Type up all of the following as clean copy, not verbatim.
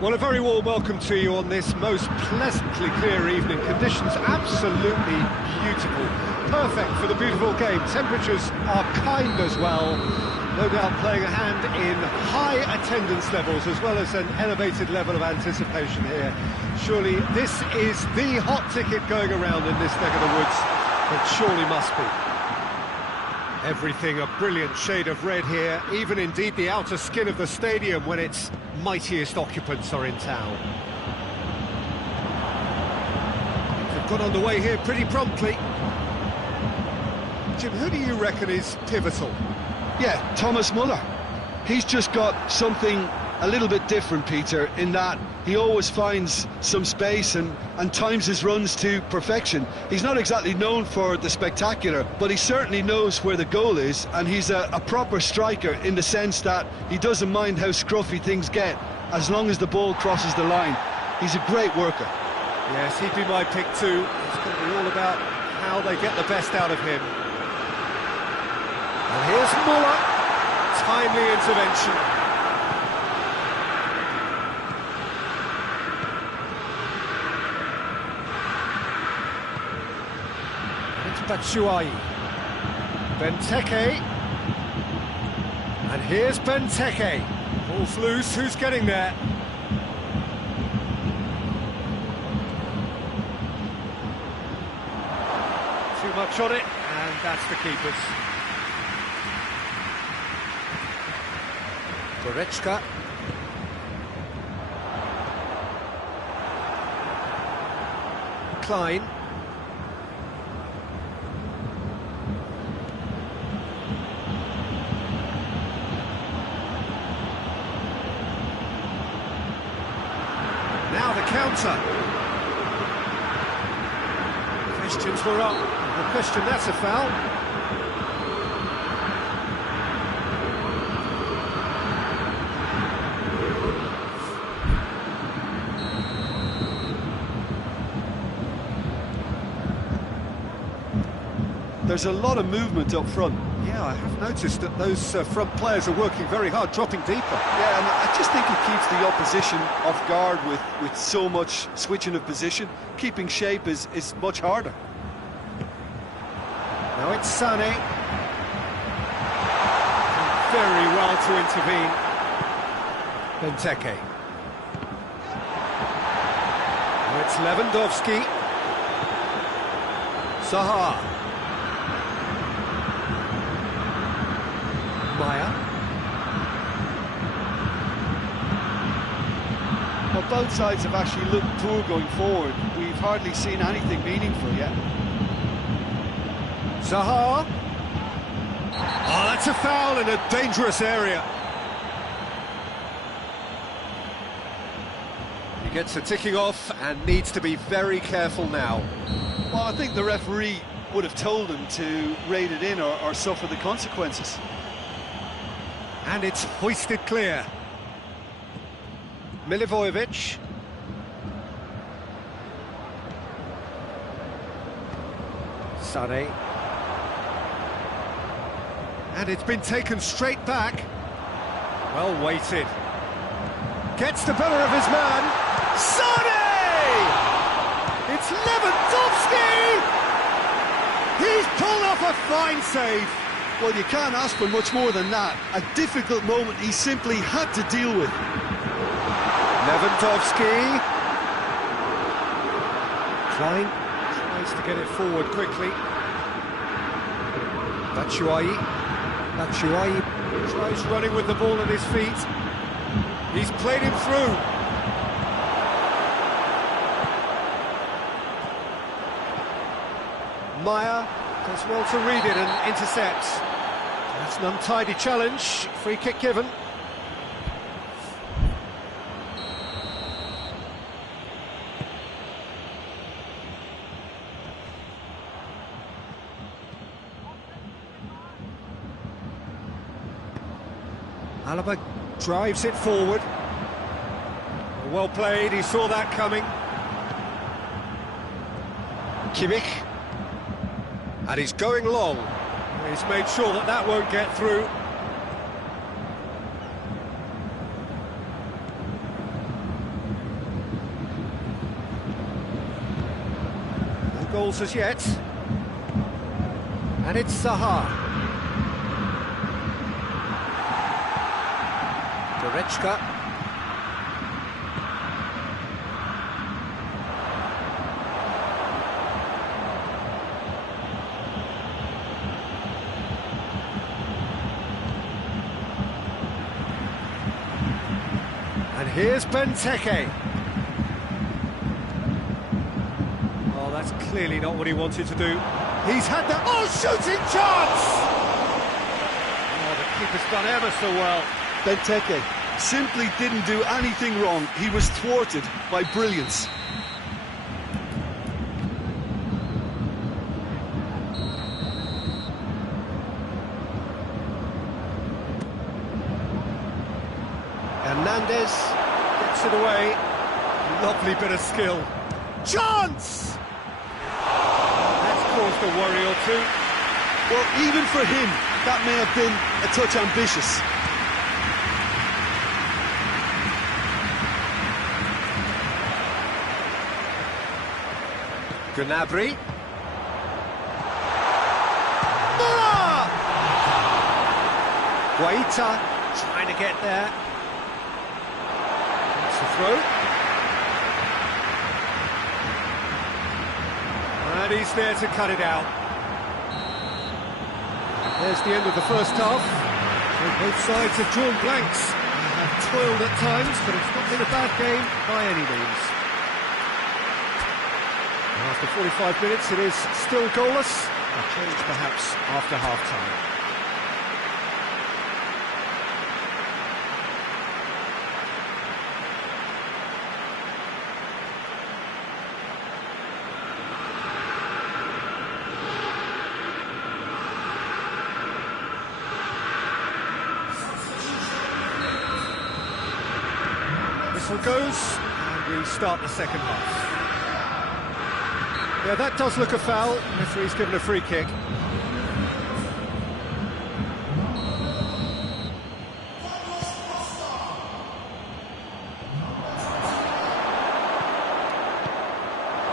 Well, a very warm welcome to you on this most pleasantly clear evening. Conditions absolutely beautiful. Perfect for the beautiful game. Temperatures are kind as well. No doubt playing a hand in high attendance levels as well as an elevated level of anticipation here. Surely this is the hot ticket going around in this neck of the woods. It surely must be. Everything a brilliant shade of red here, even indeed the outer skin of the stadium when its mightiest occupants are in town. They've got underway here pretty promptly. Jim, who do you reckon is pivotal? Yeah, Thomas Muller. He's just got something a little bit different, Peter, in that he always finds some space and times his runs to perfection. He's not exactly known for the spectacular, but he certainly knows where the goal is, and he's a proper striker in the sense that he doesn't mind how scruffy things get, as long as the ball crosses the line. He's a great worker. Yes, he'd be my pick too. It's going to be all about how they get the best out of him. And here's Muller. Timely intervention. Batshuayi, Benteke, and here's Benteke. Ball's loose, who's getting there? Too much on it, and that's the keeper's. Goretzka. Klein. Now the counter. Questions were up. The question, that's a foul. There's a lot of movement up front. Yeah, I have noticed that those front players are working very hard, dropping deeper. Yeah, and I just think it keeps the opposition off guard with so much switching of position. Keeping shape is much harder. Now it's Sané. Very well to intervene. Benteke. Now it's Lewandowski. Zaha. Maya. Well, both sides have actually looked poor going forward. We've hardly seen anything meaningful yet. Zaha. Oh, that's a foul in a dangerous area. He gets a ticking off and needs to be very careful now. Well, I think the referee would have told him to rate it in or suffer the consequences. And it's hoisted clear. Milivojevic. Sané. And it's been taken straight back. Well weighted. Gets the better of his man. Sané! It's Lewandowski! He's pulled off a fine save. Well, you can't ask for much more than that. A difficult moment he simply had to deal with. Lewandowski. Klein tries to get it forward quickly. Batshuayi. Batshuayi tries running with the ball at his feet. He's played him through. Maya does well to read it and intercepts. That's an untidy challenge. Free kick given. Alaba drives it forward. Well played, he saw that coming. Kimmich. And he's going long. He's made sure that that won't get through. goals as yet. And it's Zaha. Goretzka. And here's Benteke. Oh, that's clearly not what he wanted to do. He's had that... Oh, shooting chance! Oh, the keeper's done ever so well. Benteke simply didn't do anything wrong. He was thwarted by brilliance. Hernandez gets it away. Lovely bit of skill. Chance! That's caused a worry or two. Well, even for him, that may have been a touch ambitious. Gnabry. Muller! Guaita trying to get there. That's the throw. And he's there to cut it out. There's the end of the first half. So both sides have drawn blanks. They have toiled at times, but it's not been a bad game by any means. After 45 minutes, it is still goalless. A change perhaps after half-time. Whistle goes, and we start the second half. Yeah, that does look a foul. Referee's given a free kick.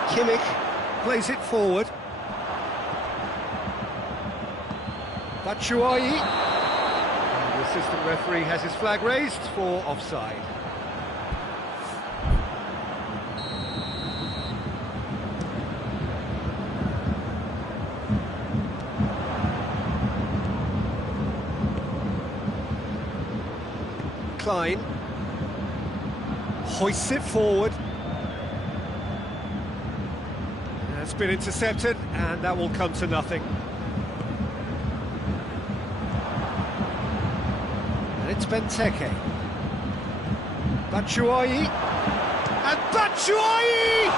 Kimmich plays it forward. Batshuayi. And the assistant referee has his flag raised for offside. Klein hoists it forward. It's been intercepted, and that will come to nothing. And it's Benteke. Batshuayi. And Batshuayi!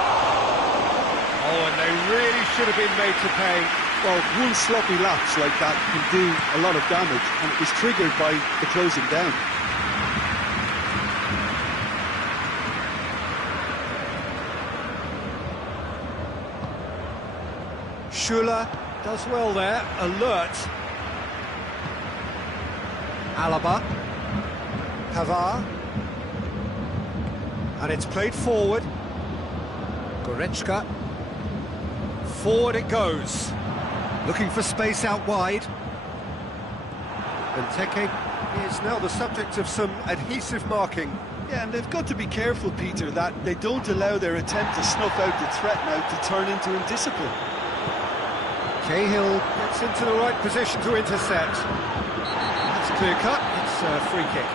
Oh, and they really should have been made to pay. Well, one sloppy lapse like that can do a lot of damage, and it was triggered by the closing down. Schuller does well there, alert. Alaba, Pavard, and it's played forward. Goretzka, forward it goes, looking for space out wide. Benteke is now the subject of some adhesive marking. Yeah, and they've got to be careful, Peter, that they don't allow their attempt to snuff out the threat now to turn into indiscipline. Cahill gets into the right position to intercept. That's clear cut, it's a free kick.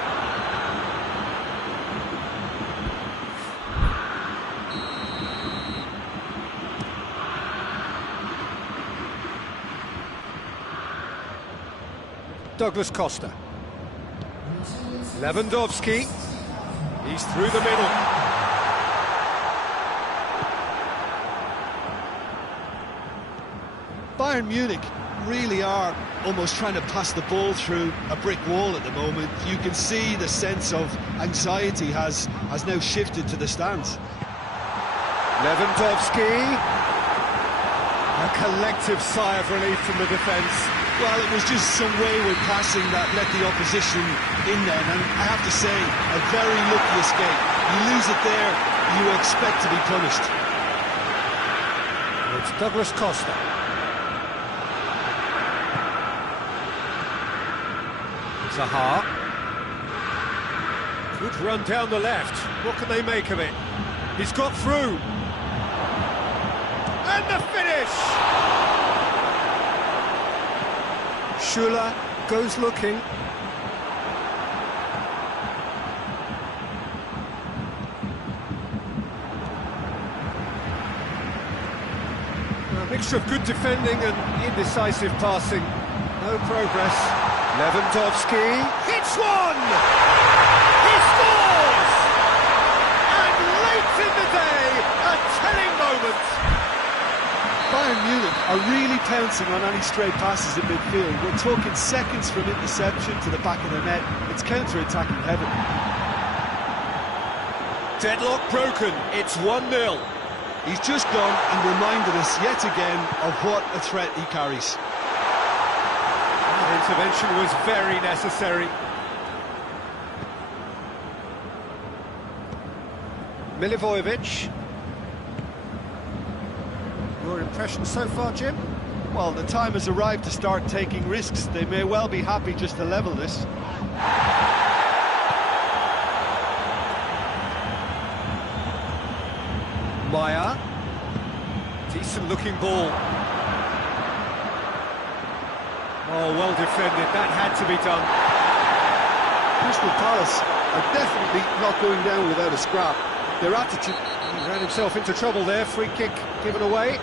Douglas Costa. Lewandowski. He's through the middle. Bayern Munich really are almost trying to pass the ball through a brick wall at the moment. You can see the sense of anxiety has now shifted to the stands. Lewandowski. A collective sigh of relief from the defence. Well, it was just some wayward passing that let the opposition in then, and I have to say, a very lucky escape. You lose it there, you expect to be punished. The It's Douglas Costa. Zaha. Good run down the left. What can they make of it? He's got through. And the finish! Shula goes looking. A mixture of good defending and indecisive passing. No progress. Lewandowski hits one! He scores! And late in the day, a telling moment. Bayern Munich are really pouncing on any stray passes in midfield. We're talking seconds from interception to the back of the net. It's counter-attacking heaven. Deadlock broken, it's 1-0. He's just gone and reminded us yet again of what a threat he carries. That intervention was very necessary. Milivojevic. Your impression so far, Jim? Well, the time has arrived to start taking risks. They may well be happy just to level this. Maya. Decent looking ball. Oh, well defended. That had to be done. Crystal Palace are definitely not going down without a scrap. Their attitude... He ran himself into trouble there. Free kick given away.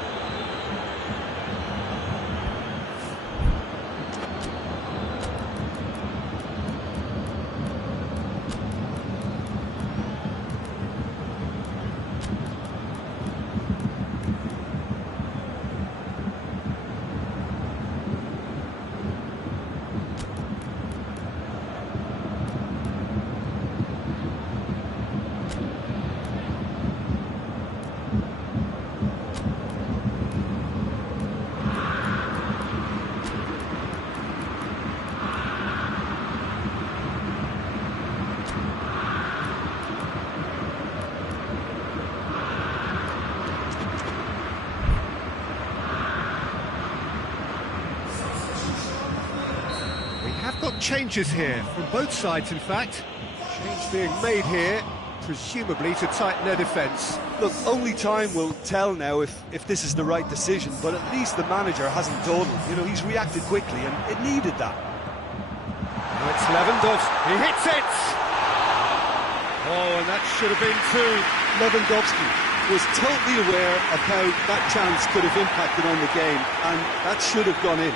Got changes here from both sides, in fact. Change being made here, presumably to tighten their defence. Look, only time will tell now if this is the right decision, but at least the manager hasn't dawdled. You know, he's reacted quickly, and it needed that. Now it's Lewandowski. He hits it! Oh, and that should have been two. Lewandowski was totally aware of how that chance could have impacted on the game, and that should have gone in.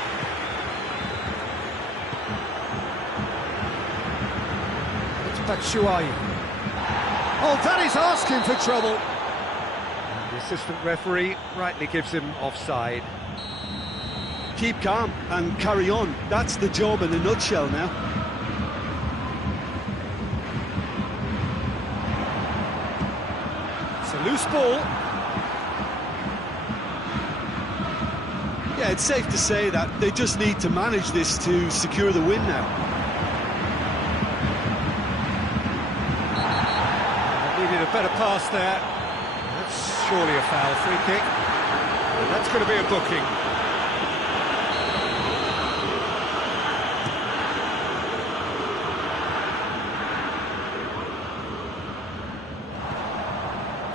Batshuayi. Oh, that is asking for trouble. The assistant referee rightly gives him offside. Keep calm and carry on. That's the job in a nutshell now. It's a loose ball. Yeah, it's safe to say that they just need to manage this to secure the win now. Needed a better pass there. That's surely a foul. Free kick. And that's going to be a booking.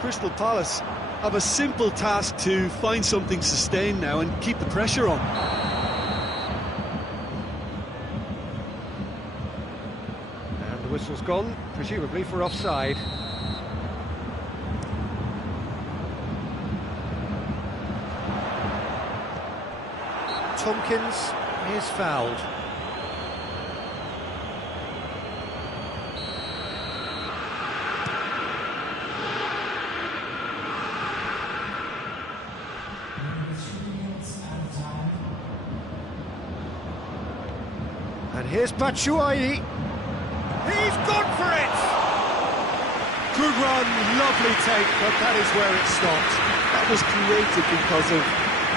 Crystal Palace have a simple task to find something sustained now and keep the pressure on. And the whistle's gone, presumably for offside. Tompkins is fouled. And here's Batshuayi. He's gone for it! Good run, lovely take, but that is where it stopped. That was created because of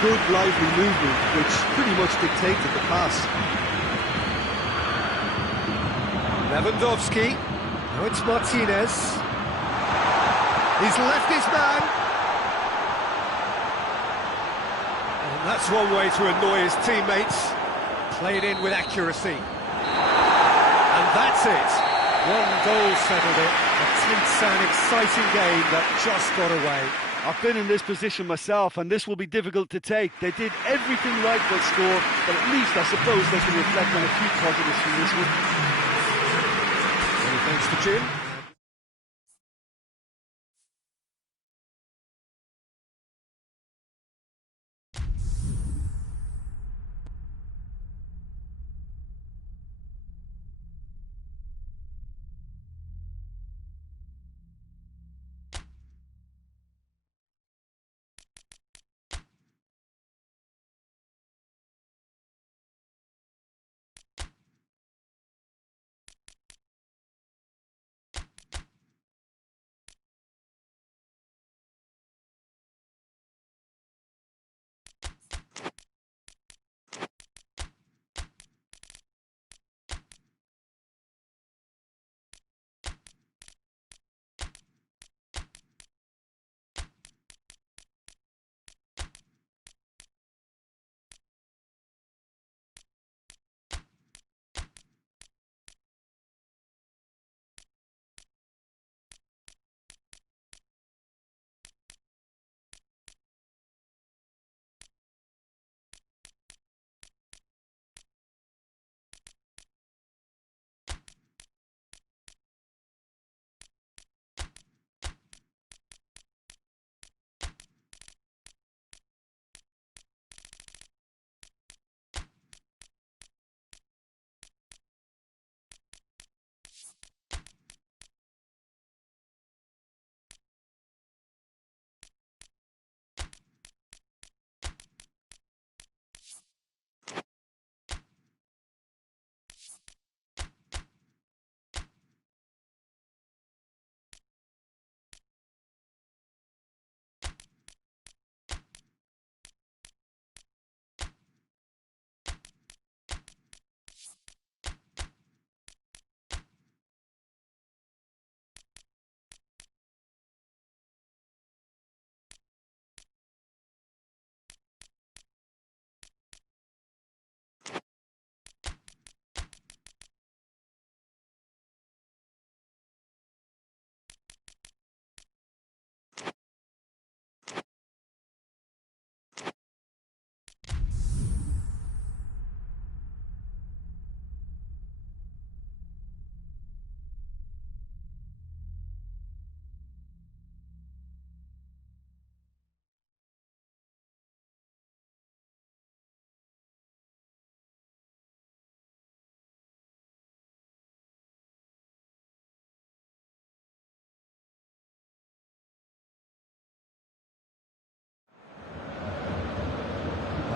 good, lively movement, which pretty much dictated the pass. Lewandowski. Now it's Martinez. He's left his man. That's one way to annoy his teammates. Played in with accuracy. And that's it. One goal settled it. A tense and exciting game that just got away. I've been in this position myself, and this will be difficult to take. They did everything right but score, but at least I suppose they can reflect on a few positives from this one. Many thanks to Jim.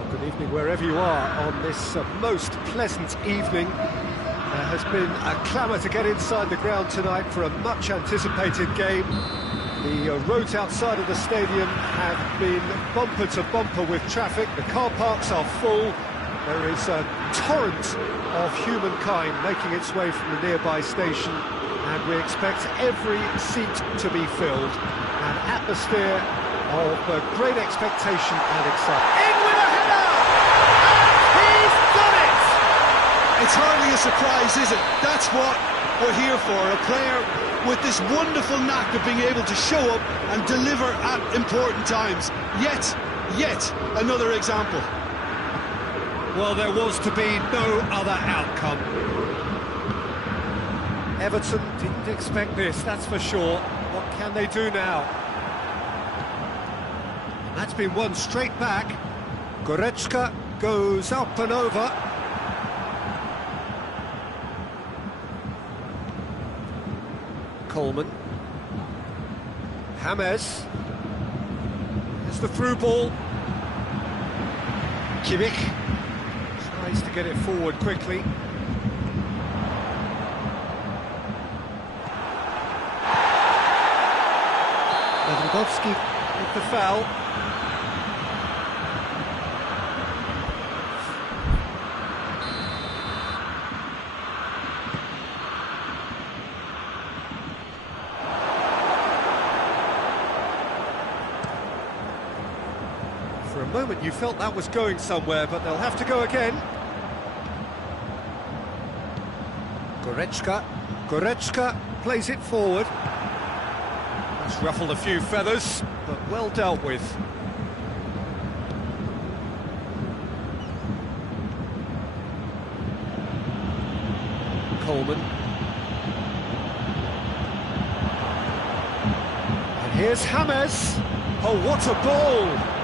Good evening wherever you are on this most pleasant evening. There has been a clamour to get inside the ground tonight for a much anticipated game. The roads outside of the stadium have been bumper to bumper with traffic. The car parks are full. There is a torrent of humankind making its way from the nearby station, and we expect every seat to be filled. An atmosphere of great expectation and excitement. In with a header! And he's done it! It's hardly a surprise, is it? That's what we're here for. A player with this wonderful knack of being able to show up and deliver at important times. Yet another example. Well, there was to be no other outcome. Everton didn't expect this, that's for sure. What can they do now? That's been won straight back. Goretzka goes up and over. Coleman. James. There's the through ball. Kimmich tries to get it forward quickly. Lewandowski with the foul. For a moment you felt that was going somewhere, but they'll have to go again. Goretzka plays it forward. That's ruffled a few feathers, but well dealt with. Coleman. And here's James. Oh, what a ball!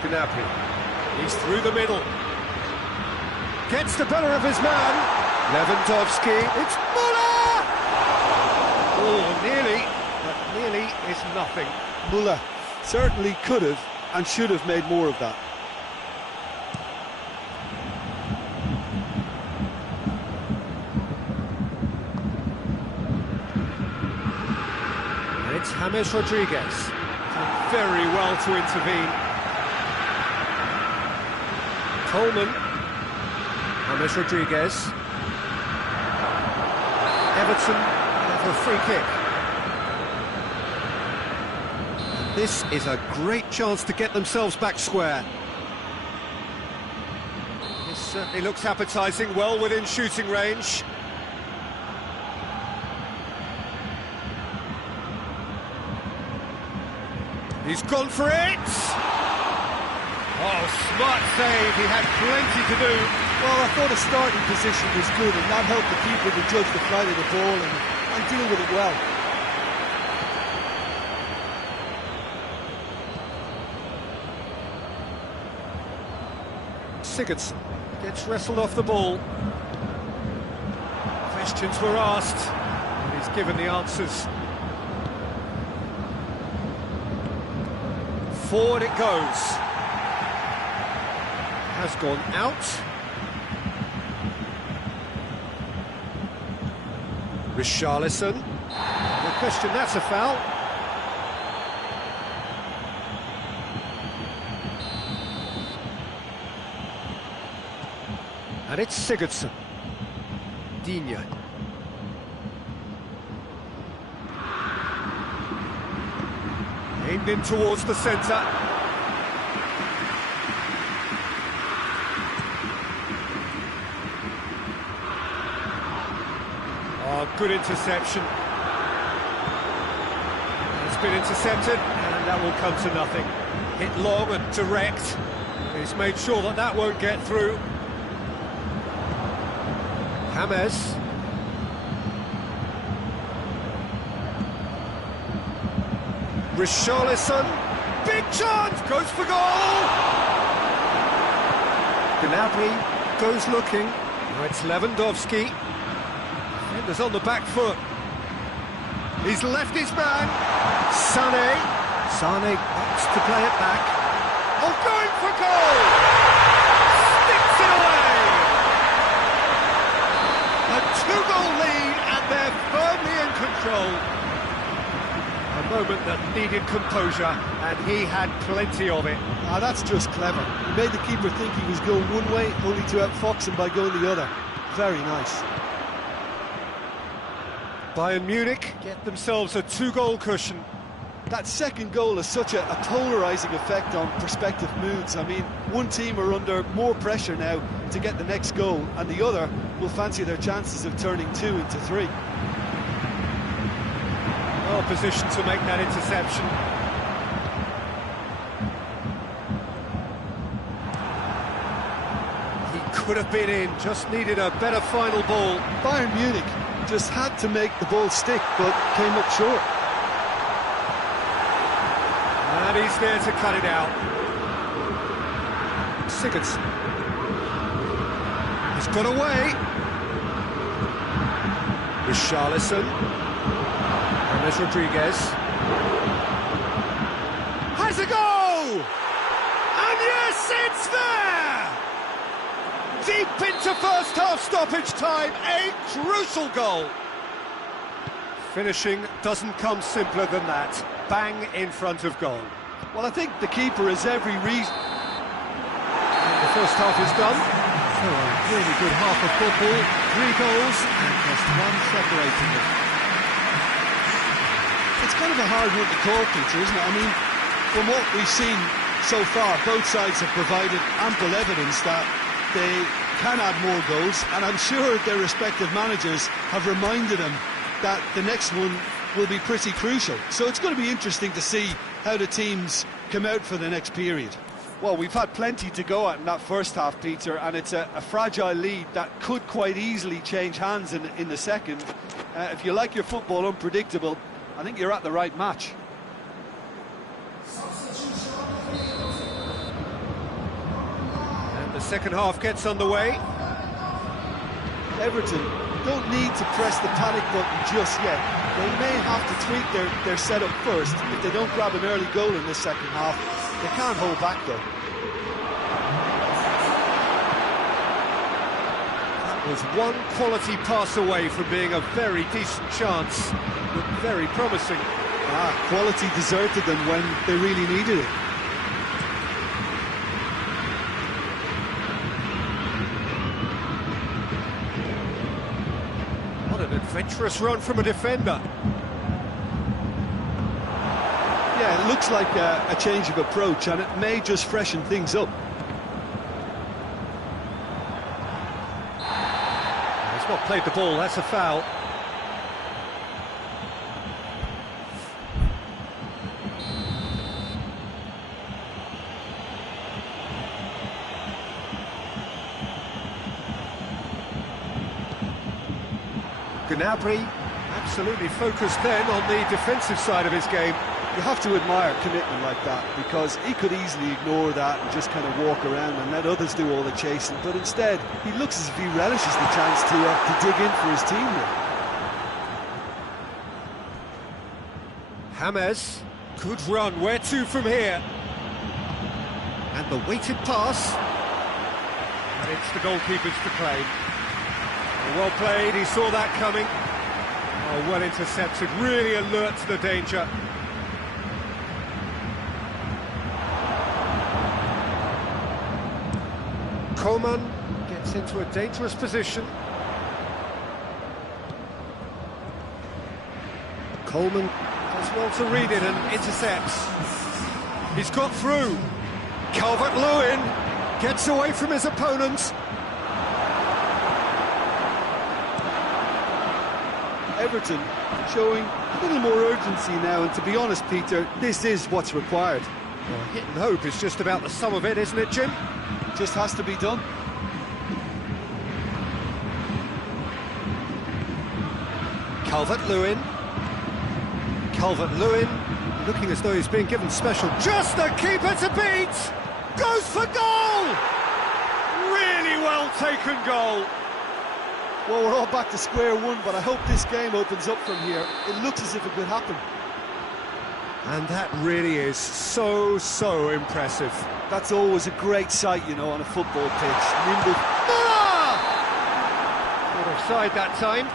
Gnabry. He's through the middle. Gets the better of his man. Lewandowski. It's Müller! Oh, nearly, but nearly is nothing. Müller certainly could have and should have made more of that. And it's James Rodriguez. Done very well to intervene. Coleman. James Rodriguez. Everton have a free kick. This is a great chance to get themselves back square. This certainly looks appetising, well within shooting range. He's gone for it! Oh, smart save, he had plenty to do. Well, I thought the starting position was good, and that helped the keeper to judge the flight of the ball and deal with it well. Sigurdsson gets wrestled off the ball. Questions were asked, and he's given the answers. Forward it goes. Has gone out. Richarlison. No question, that's a foul. And it's Sigurdsson. Digne. Aimed in towards the centre. Oh, good interception. It's been intercepted, and that will come to nothing. Hit long and direct. He's made sure that that won't get through. James. Richarlison. Big chance! Goes for goal! Gnabry goes looking. Now it's Lewandowski. Defender's on the back foot. He's left his man. Sané. Sané wants to play it back. Oh, going for goal! Sticks it away! A two-goal lead, and they're firmly in control. A moment that needed composure, and he had plenty of it. Ah, that's just clever. He made the keeper think he was going one way, only to outfox him by going the other. Very nice. Bayern Munich get themselves a two-goal cushion. That second goal has such a polarising effect on prospective moods. I mean, one team are under more pressure now to get the next goal, and the other will fancy their chances of turning 2 into 3. Well positioned to make that interception. He could have been in, just needed a better final ball. Bayern Munich just had to make the ball stick, but came up short. And he's there to cut it out. Sigurdsson. He's got away. Richarlison. James Rodriguez. Has a go! And yes, it's there! Deep into first half stoppage time, a crucial goal. Finishing doesn't come simpler than that. Bang in front of goal. Well, I think the keeper has every reason. The first half is done. So a really good half of football, 3 goals and just one separating them. kind of a hard one to call, Peter, isn't it? I mean, from what we've seen so far, both sides have provided ample evidence that they can add more goals, and I'm sure their respective managers have reminded them that the next one will be pretty crucial. So it's going to be interesting to see how the teams come out for the next period. Well, we've had plenty to go at in that first half, Peter, and it's a fragile lead that could quite easily change hands in the second. If you like your football unpredictable, I think you're at the right match. And the second half gets underway. Everton don't need to press the panic button just yet. They may have to tweak their setup first. If they don't grab an early goal in this second half, they can't hold back though. That was one quality pass away from being a very decent chance, but very promising. Quality deserted them when they really needed it. What an adventurous run from a defender. Yeah, it looks like a change of approach, and it may just freshen things up. He's not played the ball, that's a foul. Gnabry absolutely focused then on the defensive side of his game. You have to admire commitment like that, because he could easily ignore that and just kind of walk around and let others do all the chasing, but instead he looks as if he relishes the chance to dig in for his team here. James, good run, where to from here? And the weighted pass, and it's the goalkeepers to claim. Well played, he saw that coming. Oh, well intercepted, really alert to the danger. Coman gets into a dangerous position. Coleman does well to read it and intercepts. He's got through. Calvert-Lewin gets away from his opponent. Everton showing a little more urgency now, and to be honest, Peter, this is what's required. Well, hit and hope is just about the sum of it, isn't it, Jim? Just has to be done. Calvert-Lewin. Calvert-Lewin looking as though he's being given special. Just the keeper to beat! Goes for goal! Really well taken goal. Well, we're all back to square one, but I hope this game opens up from here. It looks as if it could happen. And that really is so impressive. That's always a great sight, you know, on a football pitch. Nimble. Not offside that time.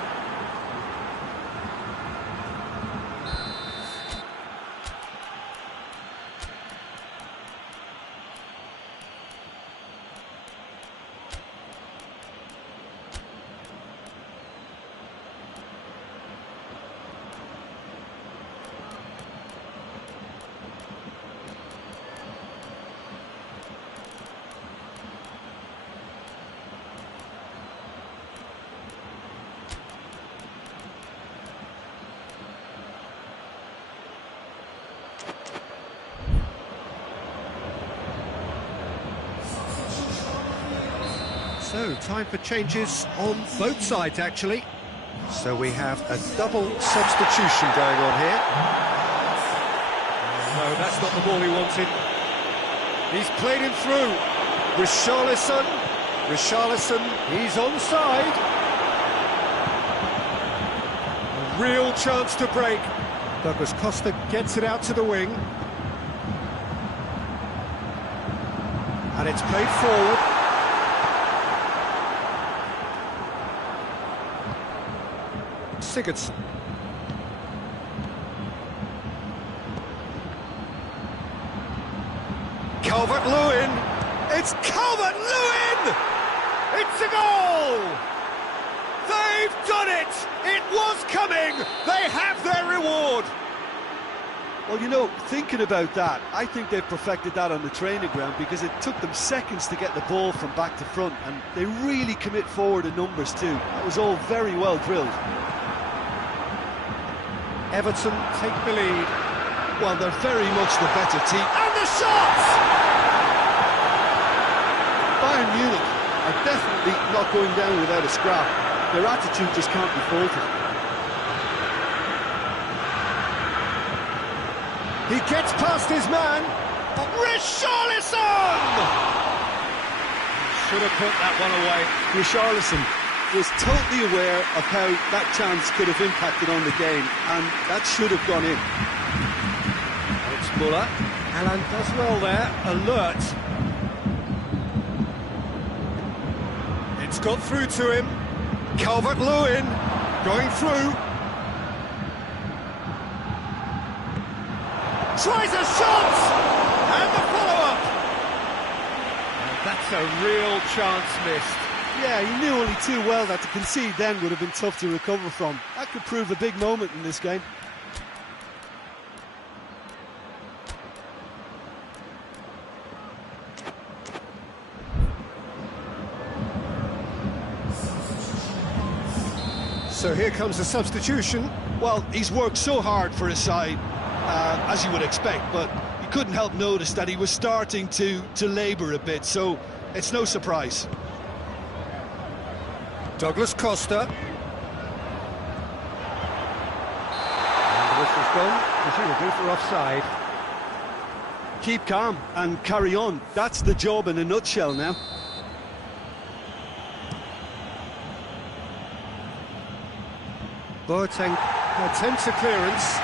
So, time for changes on both sides, actually. So we have a double substitution going on here. No, that's not the ball he wanted. He's played him through. Richarlison, he's onside. A real chance to break. Douglas Costa gets it out to the wing. And it's played forward. Sigurdsson. Calvert-Lewin. It's Calvert-Lewin! It's a goal! They've done it! It was coming! They have their reward! Well, you know, thinking about that, I think they've perfected that on the training ground because it took them seconds to get the ball from back to front, and they really commit forward in numbers too. That was all very well drilled. Everton take the lead. Well, they're very much the better team. And the shots! Bayern Munich are definitely not going down without a scrap. Their attitude just can't be faulted. He gets past his man. Richarlison! Should have put that one away. Richarlison was totally aware of how that chance could have impacted on the game, and that should have gone in. It's Muller. Alan does well there, alert. It's got through to him. Calvert-Lewin going through. Tries a shot! And the follow-up! That's a real chance missed. Yeah, he knew only too well that to concede then would have been tough to recover from. That could prove a big moment in this game. So here comes the substitution. Well, he's worked so hard for his side, as you would expect, but you couldn't help notice that he was starting to labour a bit, so it's no surprise. Douglas Costa. And the whistle's gone, presumably for offside. Keep calm and carry on. That's the job in a nutshell now. Boateng attempts a clearance.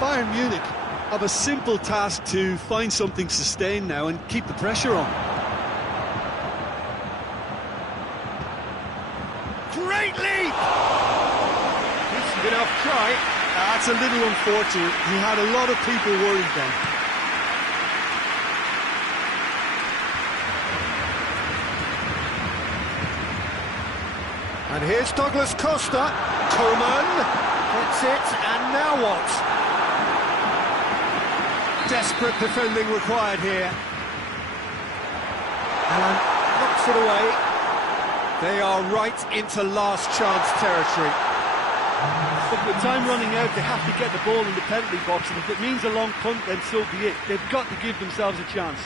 Bayern Munich have a simple task to find something sustained now and keep the pressure on. Great leap! Decent enough try. That's a little unfortunate. He had a lot of people worried then. And here's Douglas Costa. Coman gets it, and now what? Desperate defending required here. Alan knocks it away. They are right into last chance territory. But with time running out, they have to get the ball in the penalty box, and if it means a long punt, then so be it. They've got to give themselves a chance.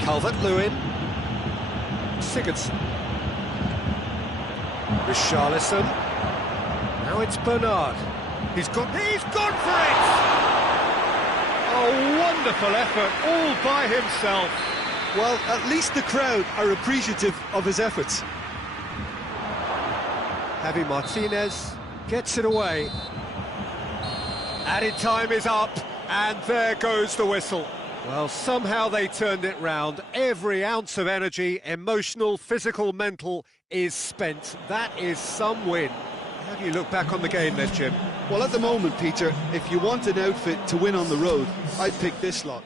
Calvert-Lewin. Sigurdsson. Richarlison. Now it's Bernard. He's gone for it! A wonderful effort, all by himself. Well, at least the crowd are appreciative of his efforts. Javi Martinez gets it away. Added time is up, and there goes the whistle. Well, somehow they turned it round. Every ounce of energy, emotional, physical, mental, is spent. That is some win. How do you look back on the game then, Jim? Well, at the moment, Peter, if you want an outfit to win on the road, I'd pick this lot.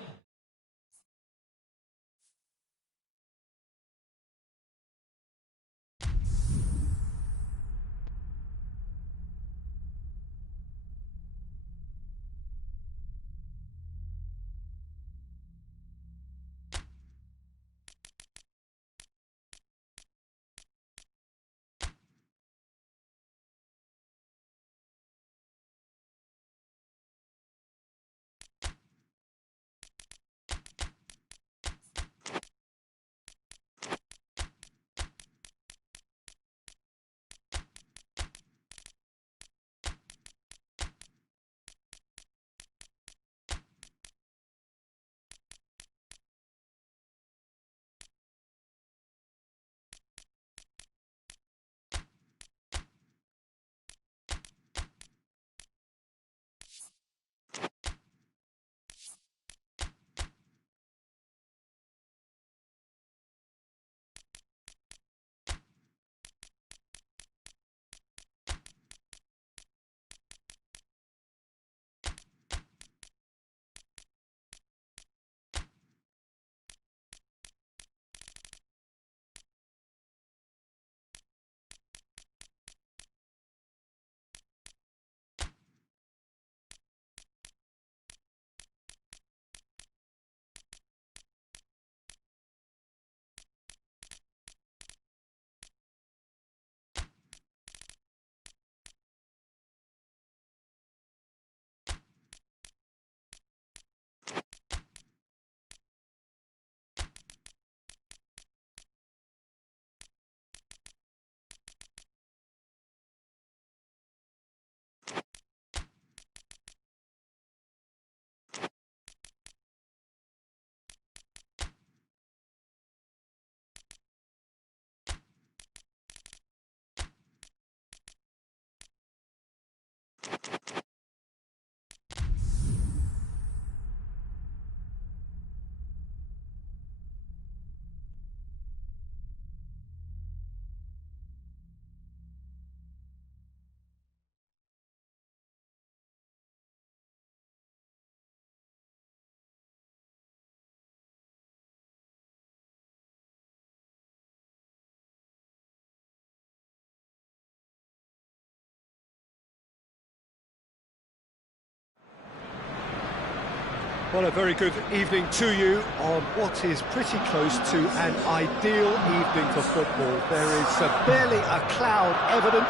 Well, a very good evening to you on what is pretty close to an ideal evening for football. There is barely a cloud evident.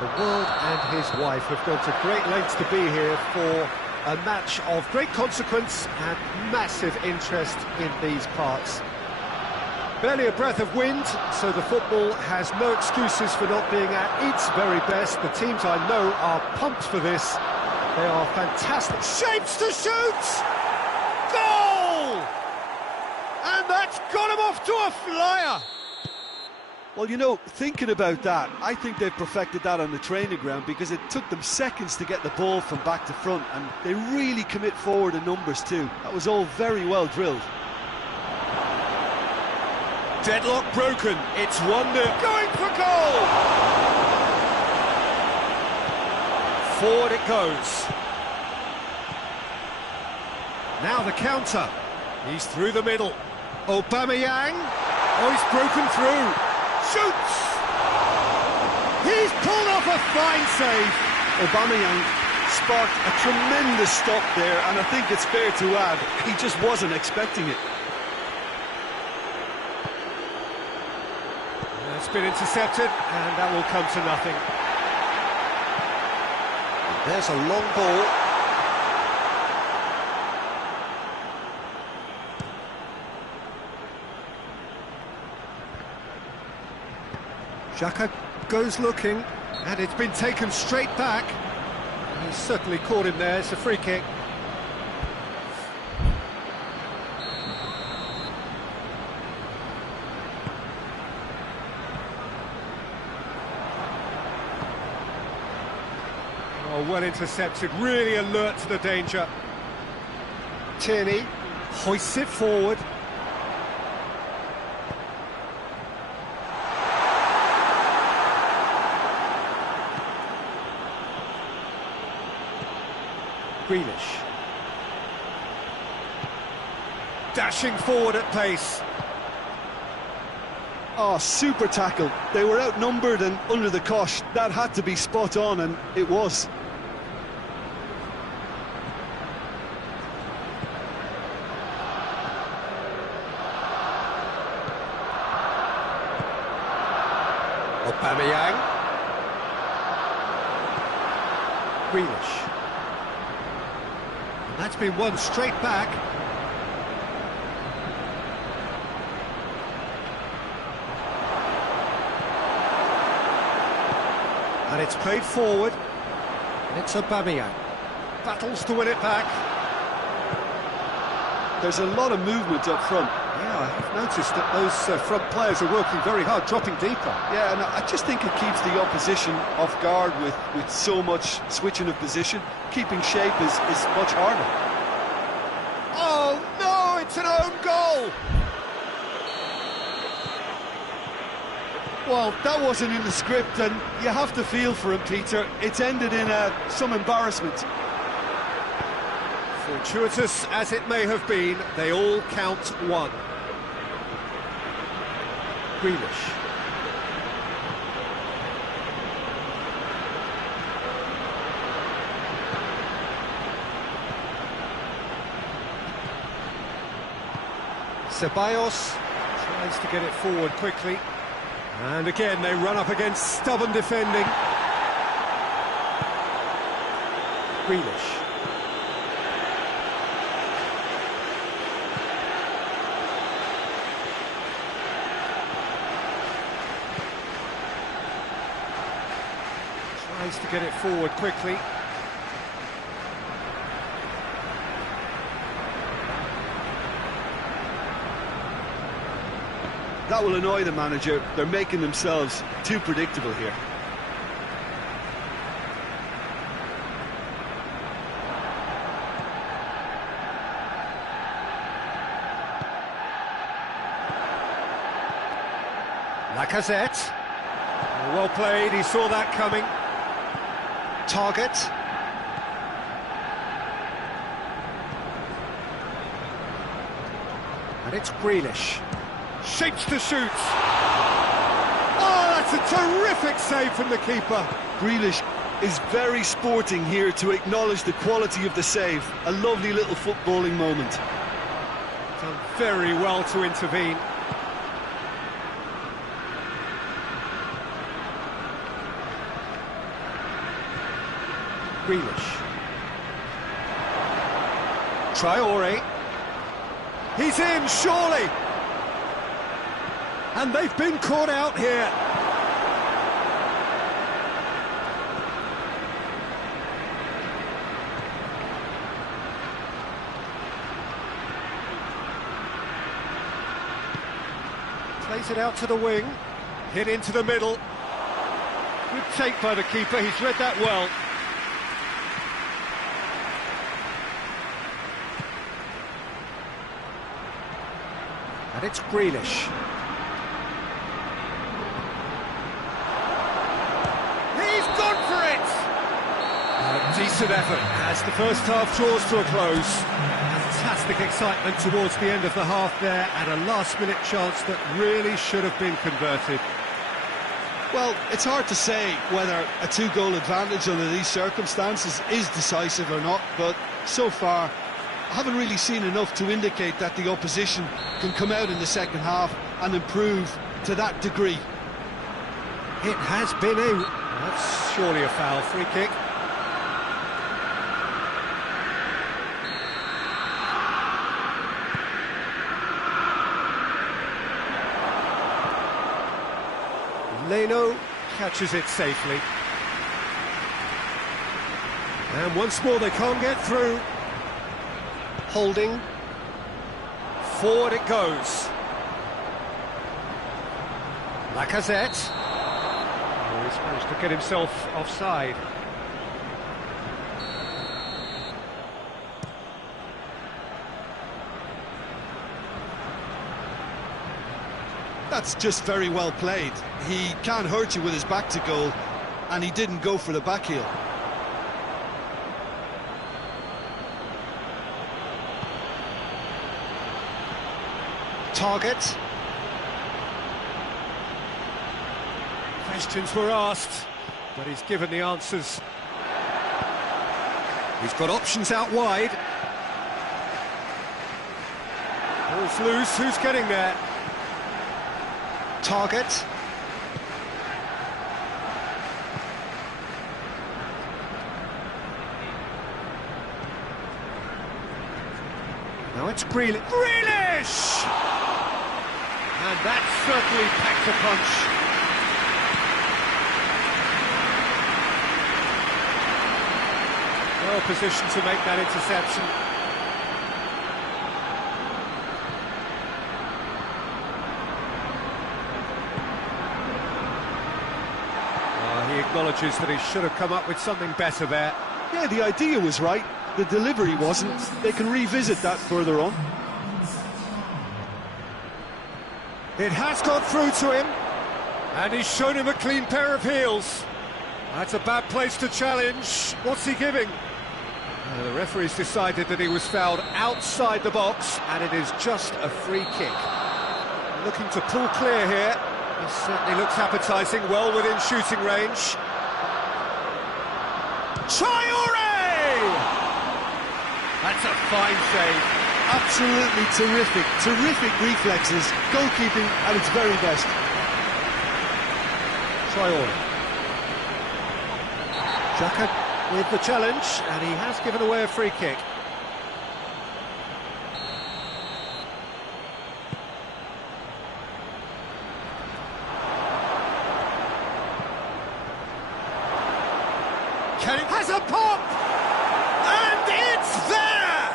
The world and his wife have gone to great lengths to be here for a match of great consequence and massive interest in these parts. Barely a breath of wind, so the football has no excuses for not being at its very best. The teams I know are pumped for this. They are fantastic. Shapes to shoot! Goal! And that's got him off to a flyer! Well, you know, thinking about that, I think they've perfected that on the training ground because it took them seconds to get the ball from back to front, and they really commit forward in numbers too. That was all very well drilled. Deadlock broken, it's 1-0, going for goal! Forward it goes. Now the counter, he's through the middle. Aubameyang, oh, he's broken through, shoots! He's pulled off a fine save. Aubameyang sparked a tremendous stop there, and I think it's fair to add, he just wasn't expecting it. It's been intercepted, and that will come to nothing. There's a long ball. Xhaka goes looking, and it's been taken straight back. He's certainly caught him there. It's a free kick. Oh, well intercepted, really alert to the danger. Tierney hoists it forward. Grealish. Dashing forward at pace. Oh, super tackle. They were outnumbered and under the cosh. That had to be spot on, and it was. Aubameyang. Grealish. That's been won straight back. And it's played forward. And it's Aubameyang. Battles to win it back. There's a lot of movement up front. Yeah, I have noticed that those front players are working very hard, dropping deeper. Yeah, and I just think it keeps the opposition off guard with so much switching of position. Keeping shape is much harder. Oh, no, it's an own goal! Well, that wasn't in the script, and you have to feel for him, Peter. It's ended in some embarrassment. Fortuitous as it may have been, they all count one. Grealish. Ceballos tries to get it forward quickly. And again, they run up against stubborn defending. Grealish. Tries to get it forward quickly. That will annoy the manager. They're making themselves too predictable here. Lacazette. Well played, he saw that coming. Target. And it's Grealish. Shapes to shoot. Oh, that's a terrific save from the keeper. Grealish is very sporting here to acknowledge the quality of the save. A lovely little footballing moment. Done very well to intervene. Grealish. Traore. He's in, surely! And they've been caught out here. Plays it out to the wing. Hit into the middle. Good take by the keeper, he's read that well. And it's Grealish. He's gone for it! A decent effort as the first half draws to a close. Fantastic excitement towards the end of the half there, and a last-minute chance that really should have been converted. Well, it's hard to say whether a two-goal advantage under these circumstances is decisive or not, but so far I haven't really seen enough to indicate that the opposition can come out in the second half and improve to that degree. It has been that's surely a foul. Free kick. Leno catches it safely. And once more they can't get through. Holding. Forward it goes. Lacazette. Oh, he's managed to get himself offside. That's just very well played. He can't hurt you with his back to goal, and he didn't go for the back heel. Target. Questions were asked, but he's given the answers. He's got options out wide. Ball's loose, who's getting there? Target. Now it's Grealish! And that certainly packed a punch. Well positioned to make that interception. He acknowledges that he should have come up with something better there. Yeah, the idea was right, the delivery wasn't. They can revisit that further on. It has got through to him, and he's shown him a clean pair of heels. That's a bad place to challenge. What's he giving? The referee's decided that he was fouled outside the box, and it is just a free kick. Looking to pull clear here. He certainly looks appetising, well within shooting range. Traore! That's a fine save. Absolutely terrific, terrific reflexes, goalkeeping at its very best. Traore. Xhaka with the challenge, and he has given away a free kick. Kenny has a pop! And it's there!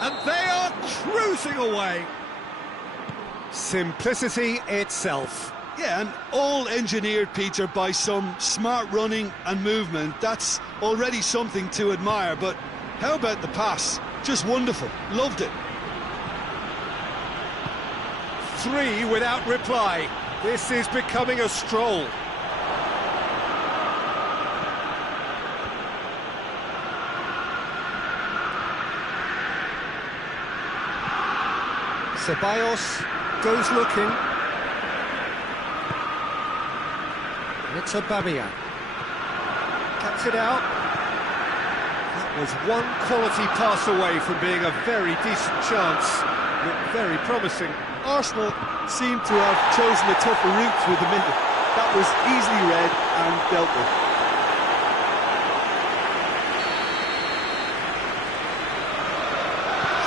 And they are cruising away. Simplicity itself. Yeah, and all engineered, Peter, by some smart running and movement. That's already something to admire, but how about the pass? Just wonderful. Loved it. 3 without reply. This is becoming a stroll. Ceballos goes looking. It's Aubameyang. Cuts it out. That was one quality pass away from being a very decent chance. Looked very promising. Arsenal seem to have chosen a tougher route through the middle. That was easily read and dealt with.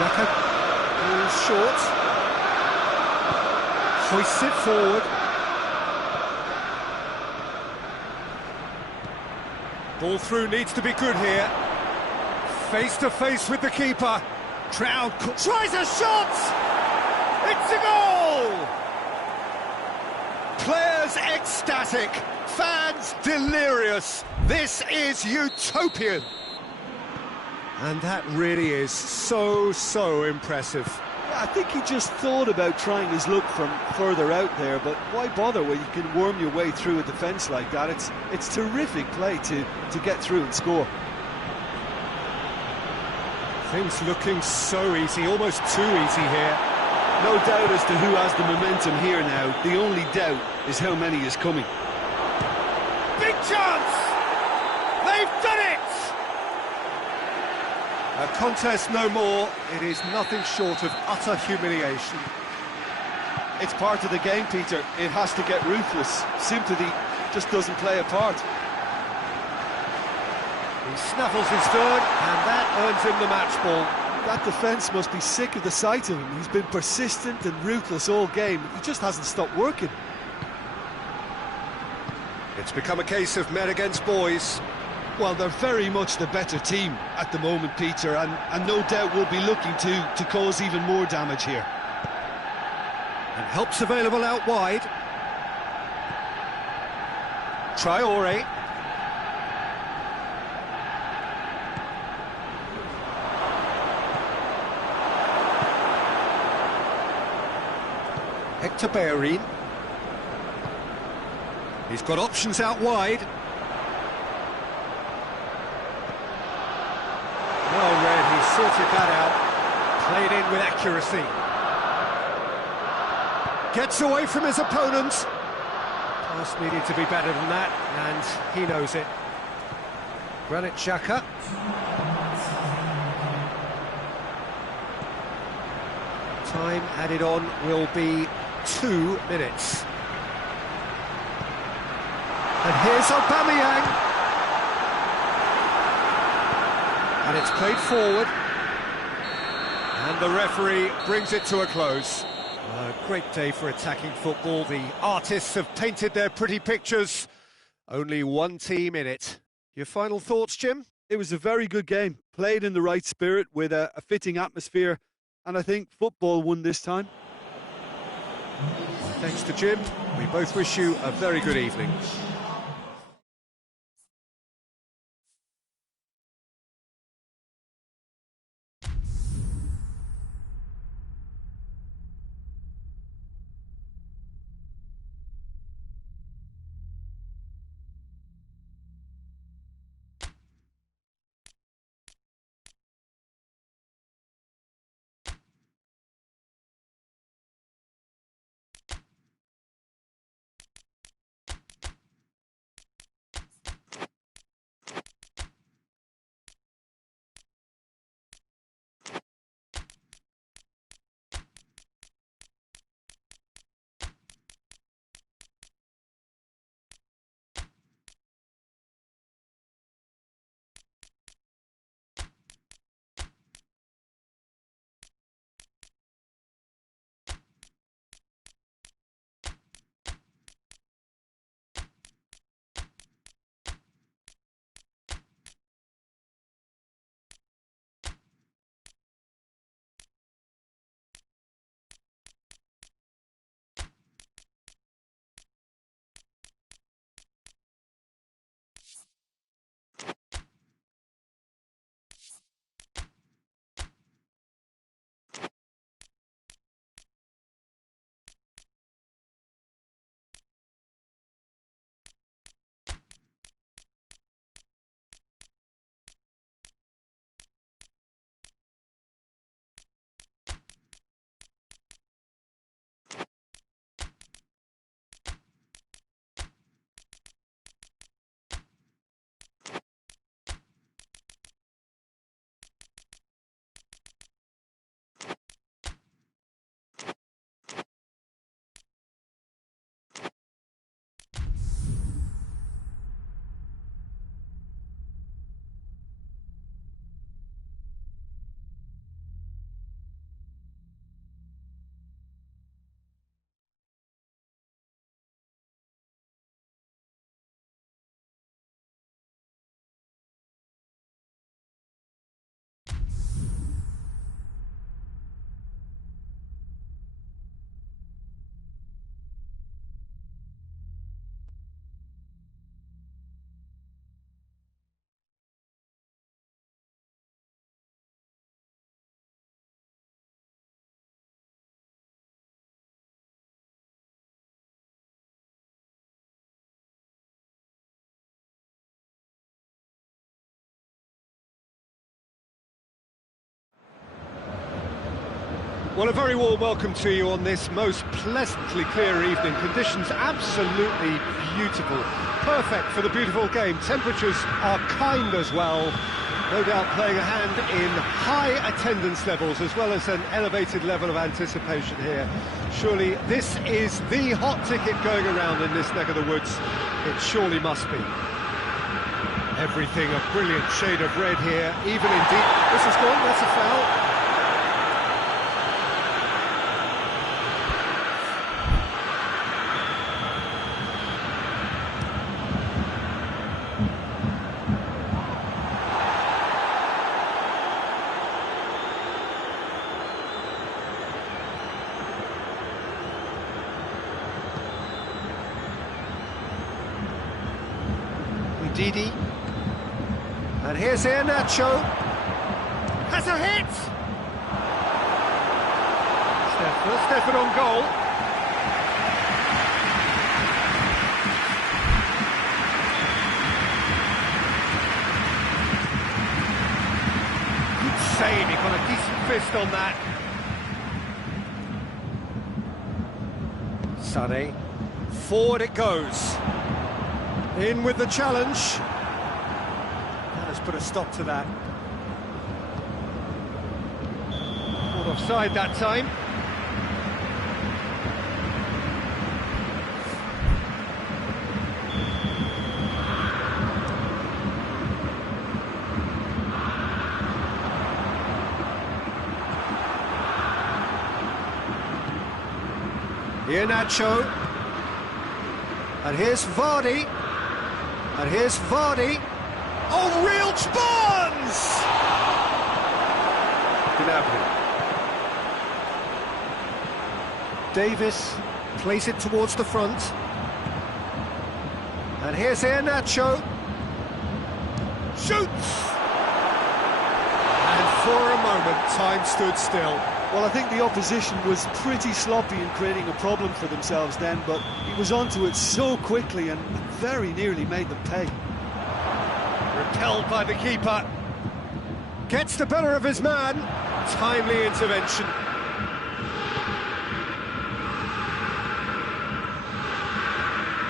Xhaka goes short. Hoists it forward. Ball through needs to be good here. Face to face with the keeper. Crowd tries a shot! It's a goal! Players ecstatic, fans delirious. This is utopian. And that really is so impressive. I think he just thought about trying his luck from further out there, but why bother when you can worm your way through a defence like that? It's terrific play to get through and score. Things looking so easy, almost too easy here. No doubt as to who has the momentum here now. The only doubt is how many is coming. Big chance! They've done it! A contest no more. It is nothing short of utter humiliation. It's part of the game, Peter. It has to get ruthless. Sympathy just doesn't play a part. He snaffles his third, and that earns him the match ball. That defence must be sick of the sight of him. He's been persistent and ruthless all game. He just hasn't stopped working. It's become a case of men against boys. Well, they're very much the better team at the moment, Peter, and no doubt will be looking to cause even more damage here. And help's available out wide. Traore. Hector Bellerin. He's got options out wide. Well read, he sorted that out. Played in with accuracy. Gets away from his opponent. Pass needed to be better than that, and he knows it. Granit Xhaka. Time added on will be 2 minutes. And here's Aubameyang. And it's played forward. And the referee brings it to a close. A great day for attacking football. The artists have painted their pretty pictures. Only one team in it. Your final thoughts, Jim? It was a very good game. Played in the right spirit with a fitting atmosphere. And I think football won this time. Thanks to Jim. We both wish you a very good evening. Well, a very warm welcome to you on this most pleasantly clear evening. Conditions absolutely beautiful. Perfect for the beautiful game. Temperatures are kind as well. No doubt playing a hand in high attendance levels as well as an elevated level of anticipation here. Surely this is the hot ticket going around in this neck of the woods. It surely must be. Everything a brilliant shade of red here, even indeed. This is gone, that's a foul. Didi, and here's Iheanacho, has a hit! Stefan on goal. Good save, he got a decent fist on that. Sané, forward it goes. In with the challenge. That has put a stop to that. Caught offside that time. Iheanacho. And here's Vardy. And here's Vardy. Oh, real Barnes! Gnabry. Davis plays it towards the front. And here's Iheanacho. Shoots! And for a moment, time stood still. Well, I think the opposition was pretty sloppy in creating a problem for themselves then, but he was onto it so quickly and very nearly made them pay. Repelled by the keeper. Gets the better of his man. Timely intervention.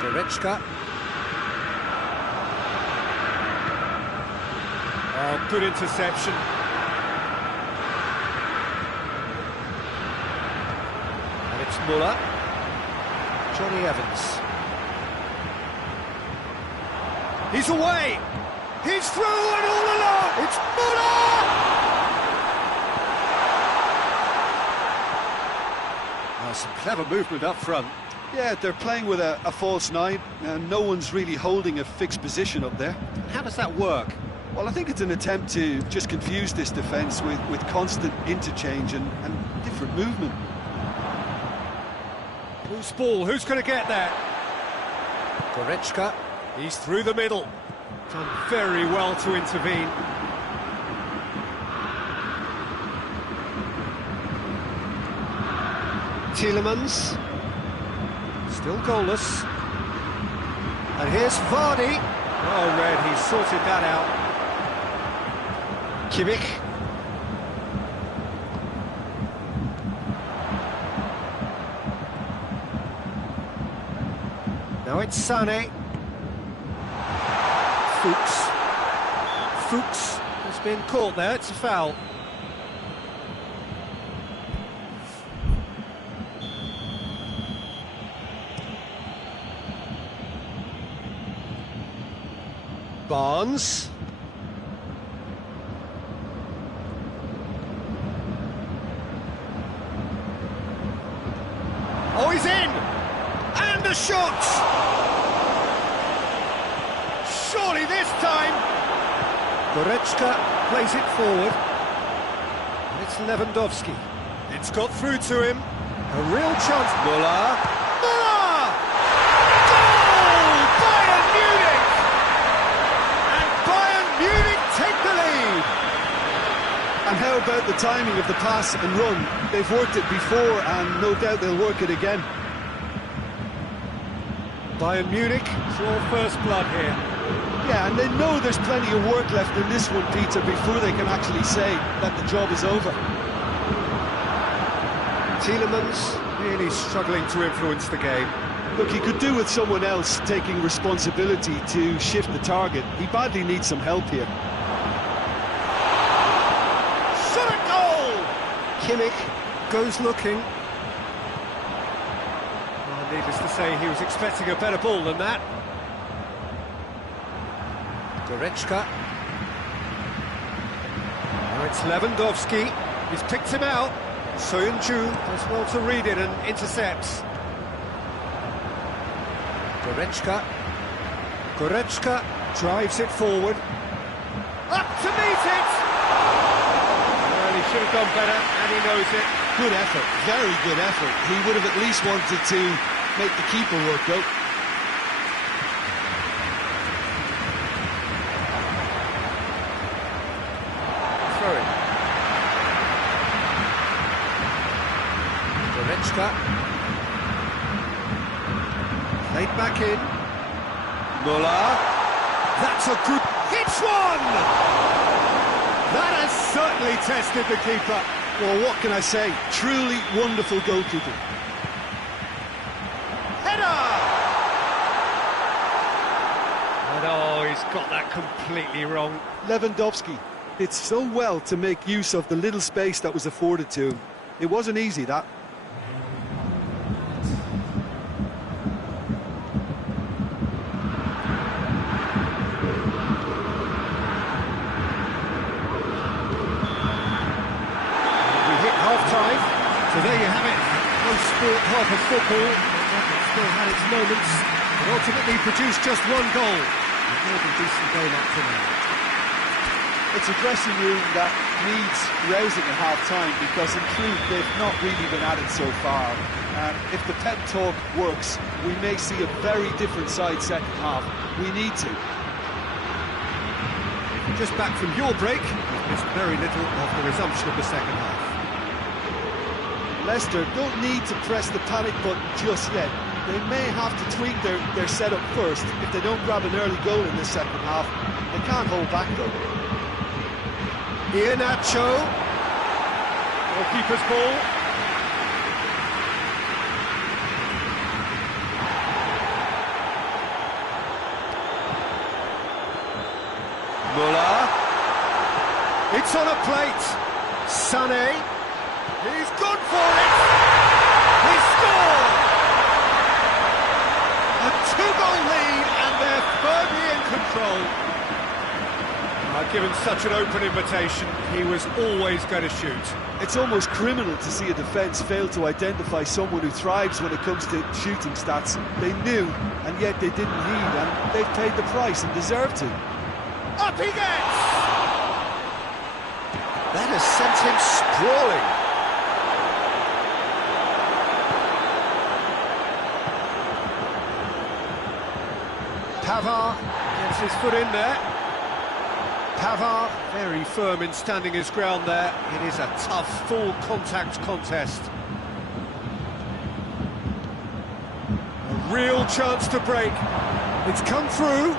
Goretzka. Oh, good interception. It's Muller, Johnny Evans. He's away! He's through and all along! It's Muller! Oh, some clever movement up front. Yeah, they're playing with a false nine, and no one's really holding a fixed position up there. How does that work? Well, I think it's an attempt to just confuse this defence with constant interchange and different movement. Loose ball, who's going to get that? Goretzka, he's through the middle. Done very well to intervene. Tielemans, still goalless. And here's Vardy. Oh, red, he sorted that out. Kimmich. Now it's Sané. Fuchs has been caught there, it's a foul. Barnes. Oh, he's in! And a shot! Surely this time! Goretzka plays it forward. And it's Lewandowski. It's got through to him. A real chance. Muller! Muller! Goal! Bayern Munich! And Bayern Munich take the lead! And how about the timing of the pass and run? They've worked it before and no doubt they'll work it again. Bayern Munich, it's all first blood here. Yeah, and they know there's plenty of work left in this one, Peter, before they can actually say that the job is over. Tielemans really struggling to influence the game. Look, he could do with someone else taking responsibility to shift the target. He badly needs some help here. Shot at goal! Kimmich goes looking. Well, needless to say, he was expecting a better ball than that. Goretzka. Now it's Lewandowski. He's picked him out. Soyuncu does well to read it and intercepts. Goretzka drives it forward. Up to meet it! Well, he should have done better, and he knows it. Good effort, very good effort. He would have at least wanted to make the keeper work though. Throw it. Goretzka. Played back in. Muller. That's a good... Hits one! That has certainly tested the keeper. Well, what can I say? Truly wonderful goalkeeping. Header! And oh, he's got that completely wrong. Lewandowski did so well to make use of the little space that was afforded to him. It wasn't easy, that. So there you have it, one sport, half of football, it still had its moments, but ultimately produced just one goal. A more than decent game up to now. It's a dressing room that needs rousing at half-time because in truth they've not really been at it so far. If the pep talk works, we may see a very different side second half. We need to. Just back from your break, you've missed very little of the resumption of the second half. Leicester don't need to press the panic button just yet. They may have to tweak their setup first if they don't grab an early goal in this second half. They can't hold back though. Iheanacho. Goalkeeper's ball. Muller. It's on a plate. Sané. He's gone for it! He scored! A two-goal lead and they're firmly in control. Given such an open invitation, he was always going to shoot. It's almost criminal to see a defence fail to identify someone who thrives when it comes to shooting stats. They knew, and yet they didn't heed, and they've paid the price and deserve to. Up he gets! That has sent him sprawling. Pavard gets his foot in there. Pavard, very firm in standing his ground there. It is a tough, full-contact contest. A real chance to break. It's come through.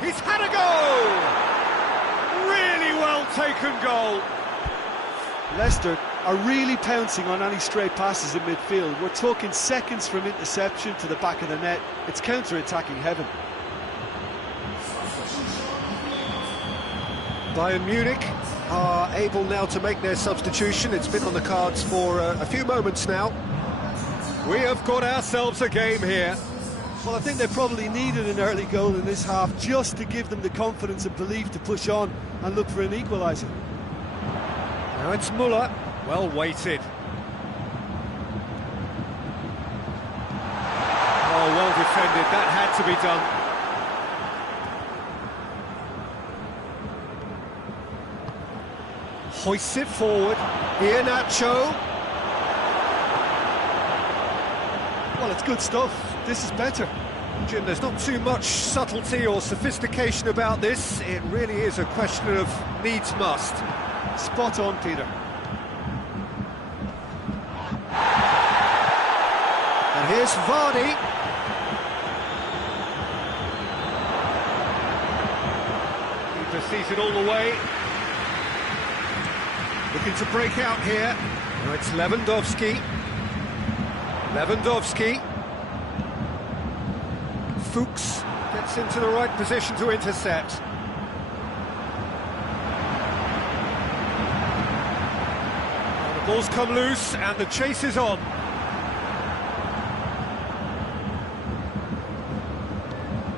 He's had a goal! Really well-taken goal. Leicester are really pouncing on any stray passes in midfield. We're talking seconds from interception to the back of the net. It's counter-attacking heaven. Bayern Munich are able now to make their substitution. It's been on the cards for a few moments now. We have got ourselves a game here. Well, I think they probably needed an early goal in this half just to give them the confidence and belief to push on and look for an equaliser. Now it's Muller, well weighted. Oh, well defended, that had to be done. Hoists it forward, Iheanacho. Well, it's good stuff. This is better. Jim, there's not too much subtlety or sophistication about this. It really is a question of needs must. Spot on, Peter. And here's Vardy. Keeper sees it all the way. Looking to break out here. Now it's Lewandowski. Lewandowski. Fuchs gets into the right position to intercept. Now the ball's come loose and the chase is on.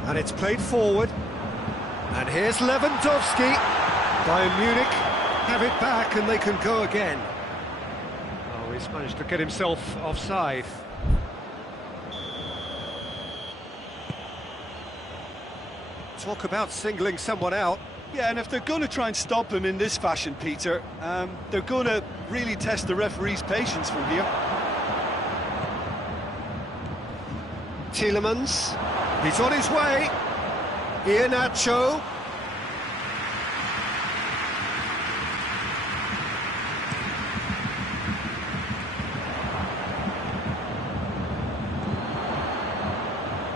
And it's played forward. And here's Lewandowski. Bayern Munich have it back and they can go again. Oh, he's managed to get himself offside. Talk about singling someone out. Yeah, and if they're going to try and stop him in this fashion, Peter, they're going to really test the referee's patience from here. Tielemans, he's on his way. Iheanacho.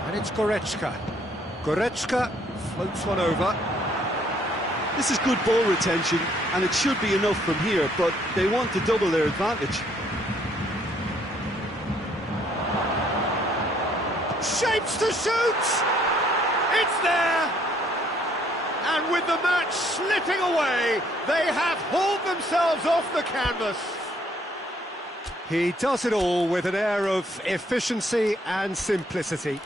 And it's Goretzka. Goretzka floats one over. This is good ball retention, and it should be enough from here, but they want to double their advantage. Shapes to shoot! It's there! And with the match slipping away, they have hauled themselves off the canvas. He does it all with an air of efficiency and simplicity.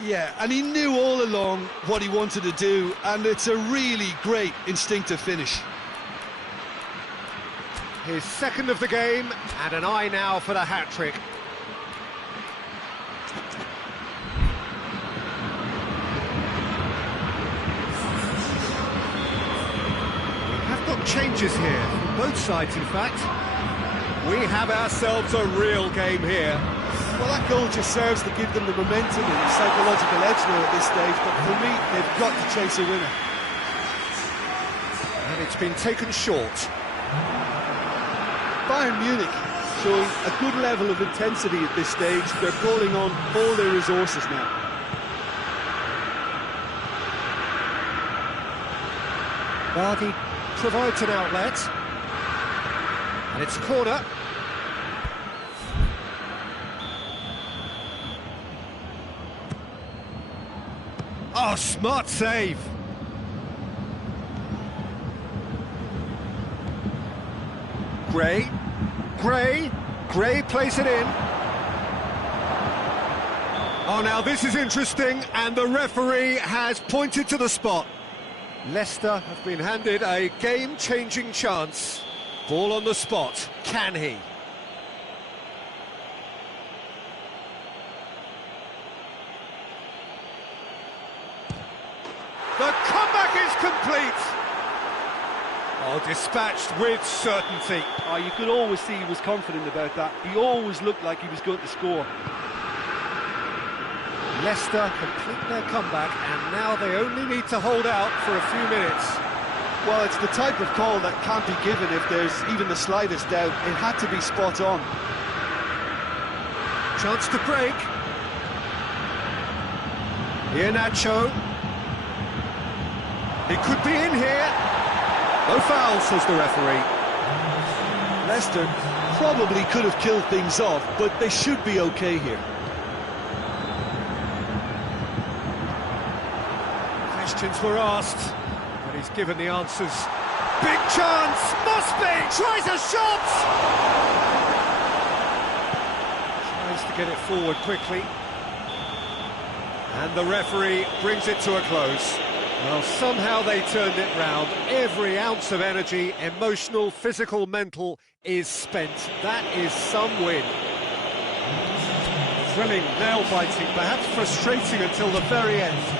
Yeah, and he knew all along what he wanted to do, and it's a really great instinctive finish. His second of the game, and an eye now for the hat-trick. We have got changes here, from both sides in fact. We have ourselves a real game here. Well, that goal just serves to give them the momentum and the psychological edge now at this stage, but for me, they've got to chase a winner. And it's been taken short. Bayern Munich showing a good level of intensity at this stage. They're calling on all their resources now. Vardy provides an outlet. And it's a corner. Oh, smart save. Gray plays it in. Oh, now this is interesting, and the referee has pointed to the spot. Leicester have been handed a game-changing chance. Ball on the spot. Can he? The comeback is complete! Oh, dispatched with certainty. Oh, you could always see he was confident about that. He always looked like he was going to score. Leicester complete their comeback, and now they only need to hold out for a few minutes. Well, it's the type of call that can't be given if there's even the slightest doubt. It had to be spot on. Chance to break. Iheanacho. He could be in here. No foul, says the referee. Leicester probably could have killed things off, but they should be okay here. Questions were asked, but he's given the answers. Big chance, must be, tries a shot! Tries to get it forward quickly. And the referee brings it to a close. Well, somehow they turned it round. Every ounce of energy, emotional, physical, mental, is spent. That is some win. Thrilling, nail-biting, perhaps frustrating until the very end.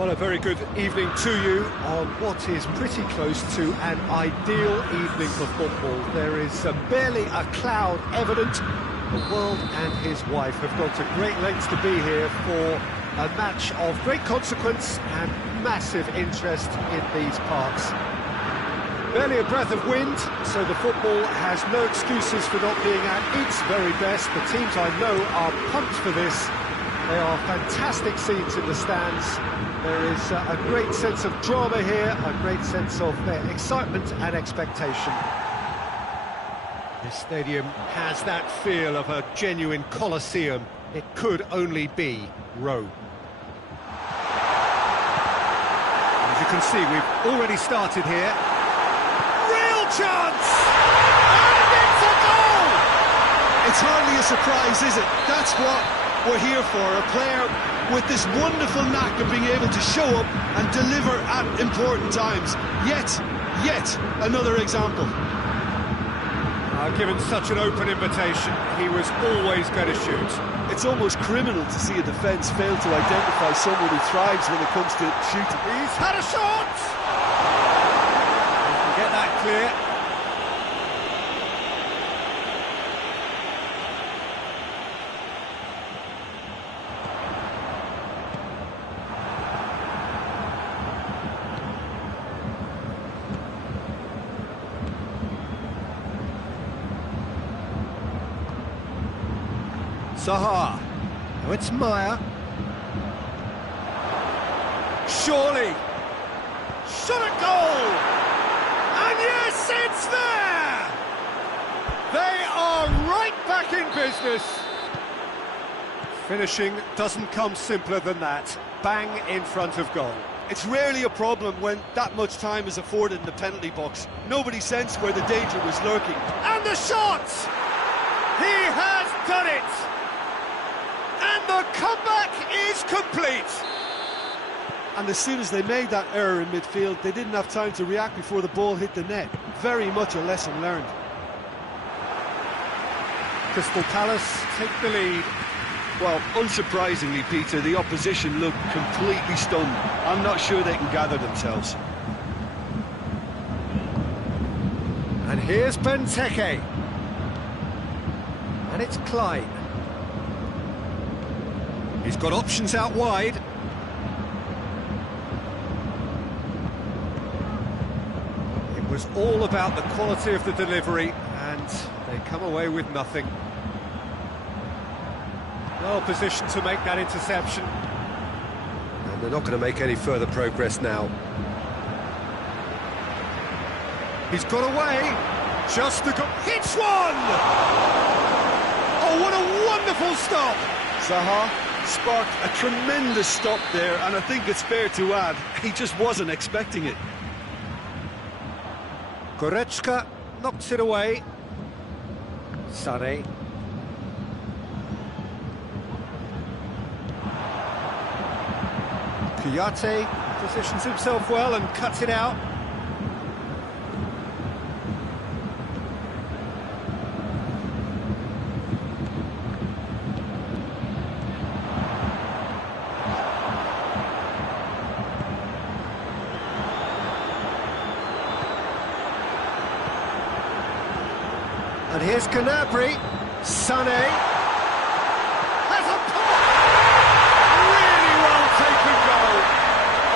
Well, a very good evening to you on what is pretty close to an ideal evening for football. There is barely a cloud evident. The world and his wife have gone to great lengths to be here for a match of great consequence and massive interest in these parts. Barely a breath of wind, so the football has no excuses for not being at its very best. The teams I know are pumped for this. They are fantastic scenes in the stands. There is a great sense of drama here, a great sense of excitement and expectation. This stadium has that feel of a genuine Colosseum. It could only be Rome. As you can see, we've already started here. Real chance! And it's a goal! It's hardly a surprise, is it? That's what we're here for, a player with this wonderful knack of being able to show up and deliver at important times. Yet another example. Given such an open invitation, he was always going to shoot. It's almost criminal to see a defence fail to identify someone who thrives when it comes to shooting. He's had a shot! He can get that clear. Zaha. Now it's Meyer. Surely. Shot at goal! And yes, it's there! They are right back in business. Finishing doesn't come simpler than that. Bang in front of goal. It's rarely a problem when that much time is afforded in the penalty box. Nobody sensed where the danger was lurking. And the shot! He has done it! And the comeback is complete! And as soon as they made that error in midfield, they didn't have time to react before the ball hit the net. Very much a lesson learned. Crystal Palace take the lead. Well, unsurprisingly, Peter, the opposition look completely stunned. I'm not sure they can gather themselves. And here's Benteke. And it's Klein. He's got options out wide. It was all about the quality of the delivery, and they come away with nothing. Well positioned to make that interception. And they're not going to make any further progress now. He's got away. Just the goal. Hits one! Oh, what a wonderful stop! Zaha sparked a tremendous stop there, and I think it's fair to add, he just wasn't expecting it. Goretzka knocks it away. Sané. Kouyaté positions himself well and cuts it out. And here's Gnabry. Sané has a pop! Really well taken goal.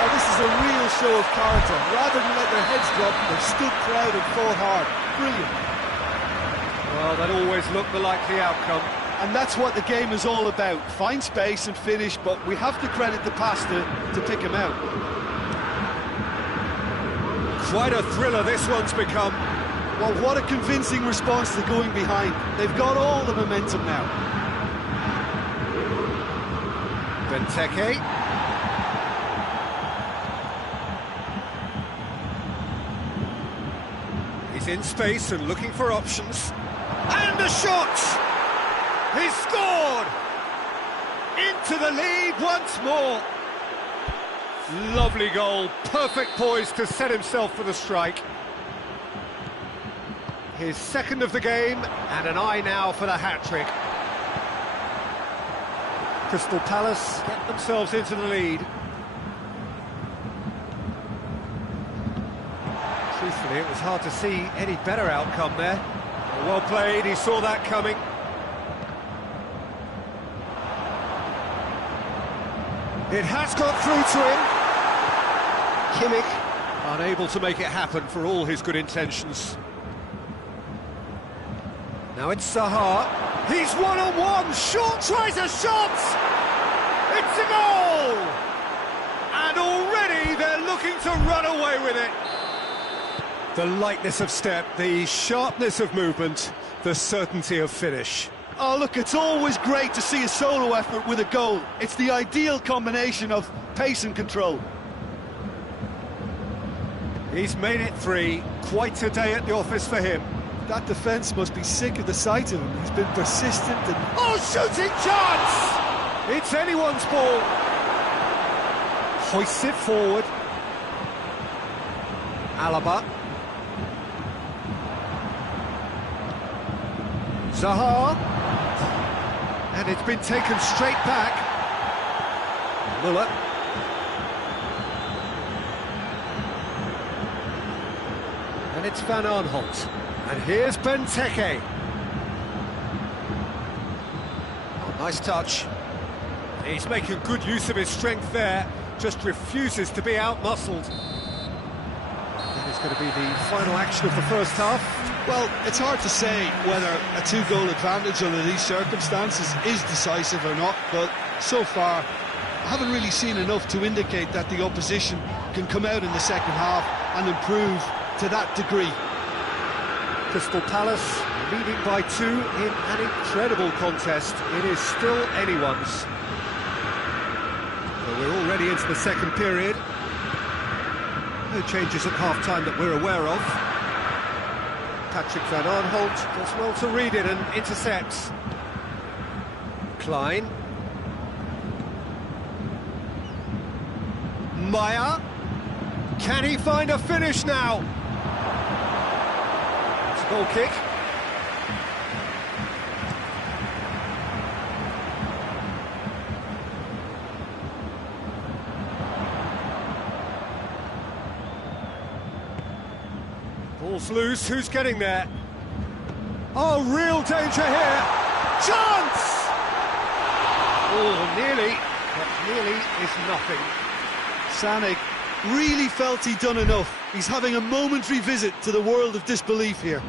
Oh, this is a real show of character. Rather than let their heads drop, they've stood proud and fought hard. Brilliant. Well, that always looked the likely outcome. And that's what the game is all about. Find space and finish, but we have to credit the pass to pick him out. Quite a thriller this one's become. Well, what a convincing response to going behind. They've got all the momentum now. Benteke. He's in space and looking for options. And a shot! He's scored! Into the lead once more. Lovely goal, perfect poise to set himself for the strike. His second of the game, and an eye now for the hat-trick. Crystal Palace get themselves into the lead. It was hard to see any better outcome there. Well played, he saw that coming. It has got through to him. Kimmich, unable to make it happen for all his good intentions. Now it's Zaha. He's one-on-one. Short tries a shot. It's a goal. And already they're looking to run away with it. The lightness of step, the sharpness of movement, the certainty of finish. Oh, look, it's always great to see a solo effort with a goal. It's the ideal combination of pace and control. He's made it 3. Quite a day at the office for him. That defence must be sick of the sight of him. He's been persistent and... Oh, shooting chance! It's anyone's ball. Hoists it forward. Alaba. Zaha. And it's been taken straight back. Muller. And it's Van Aanholt. And here's Benteke. Oh, nice touch. He's making good use of his strength there. Just refuses to be out-muscled. That is going to be the final action of the first half. Well, it's hard to say whether a 2-goal advantage under these circumstances is decisive or not, but so far I haven't really seen enough to indicate that the opposition can come out in the second half and improve to that degree. Crystal Palace leading by 2 in an incredible contest. It is still anyone's. Well, we're already into the second period. No changes at half-time that we're aware of. Patrick Van Aanholt does well to read it and intercepts. Klein. Maya. Can he find a finish now? It's a goal kick. Ball's loose, who's getting there? Oh, real danger here! Chance! Oh, nearly, but nearly is nothing. Sané really felt he'd done enough. He's having a momentary visit to the world of disbelief here.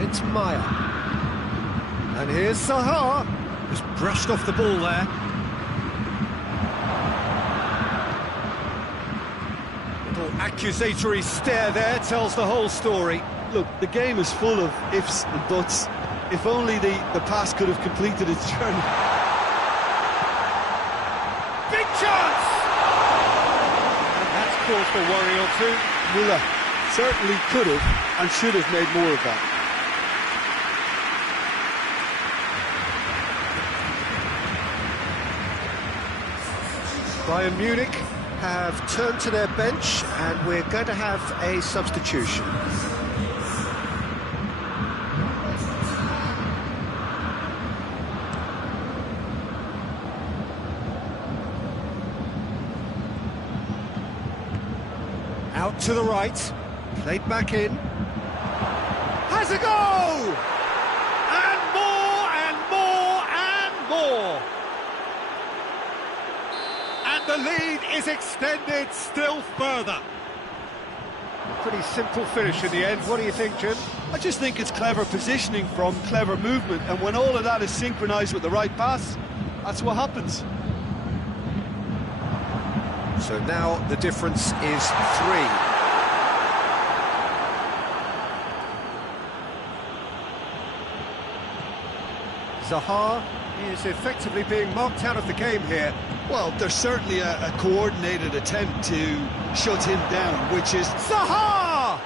It's Maya. And here's Zaha. Just brushed off the ball there. Little accusatory stare there tells the whole story. Look, the game is full of ifs and buts. If only the pass could have completed its journey. Big chance! And that's caused a worry or two. Muller certainly could have and should have made more of that. Bayern Munich have turned to their bench and we're going to have a substitution. Out to the right, played back in. Has a go! And more and more and more! And the lead is extended still further. A pretty simple finish in the end. What do you think, Jim? I just think it's clever positioning from clever movement, and when all of that is synchronised with the right pass, that's what happens. So now the difference is 3. Zaha is effectively being marked out of the game here. Well, there's certainly a coordinated attempt to shut him down, which is... Zaha!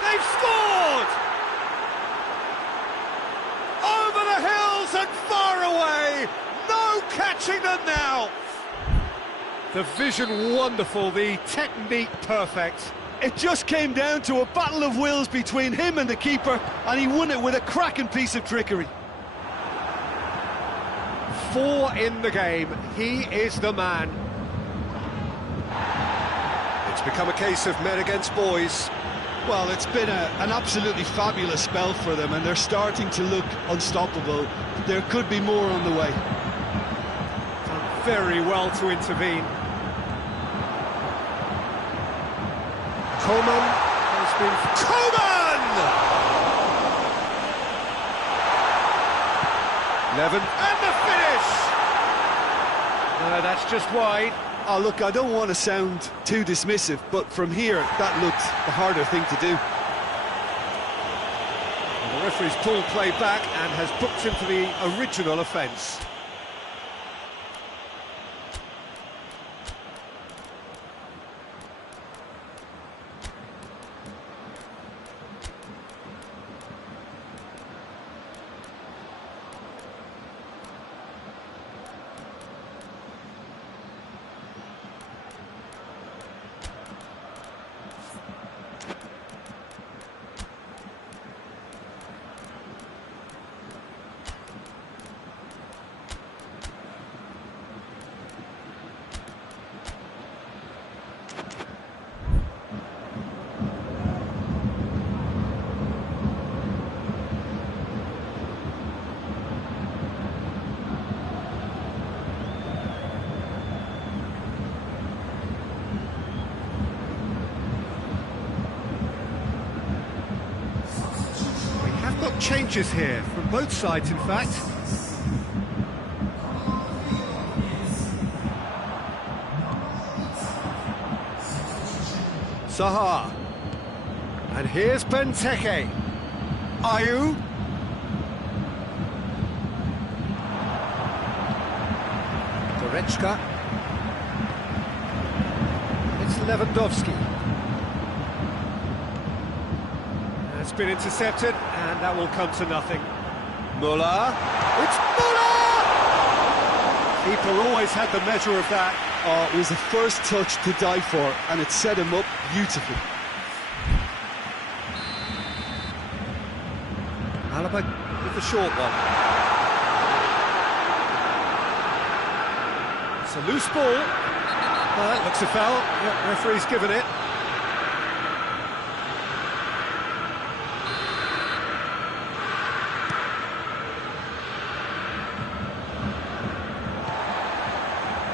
They've scored! Over the hills and far away! No catching them now! The vision wonderful, the technique perfect. It just came down to a battle of wills between him and the keeper, and he won it with a cracking piece of trickery. 4 in the game. He is the man. It's become a case of men against boys. Well, it's been an absolutely fabulous spell for them, and they're starting to look unstoppable. There could be more on the way. Done very well to intervene. Coman has been... Coman! Levin, and the finish! No, that's just wide. Oh, look, I don't want to sound too dismissive, but from here, that looked the harder thing to do. And the referee's pulled play back and has booked him for the original offence. Changes here from both sides, in fact. Zaha, and here's Benteke. Ayew. Goretzka. It's Lewandowski. It's been intercepted, and that will come to nothing. Müller. It's Müller! Keeper always had the measure of that. Oh, it was the first touch to die for, and it set him up beautifully. Alaba with the short one. It's a loose ball. Looks a foul. Yep, referee's given it.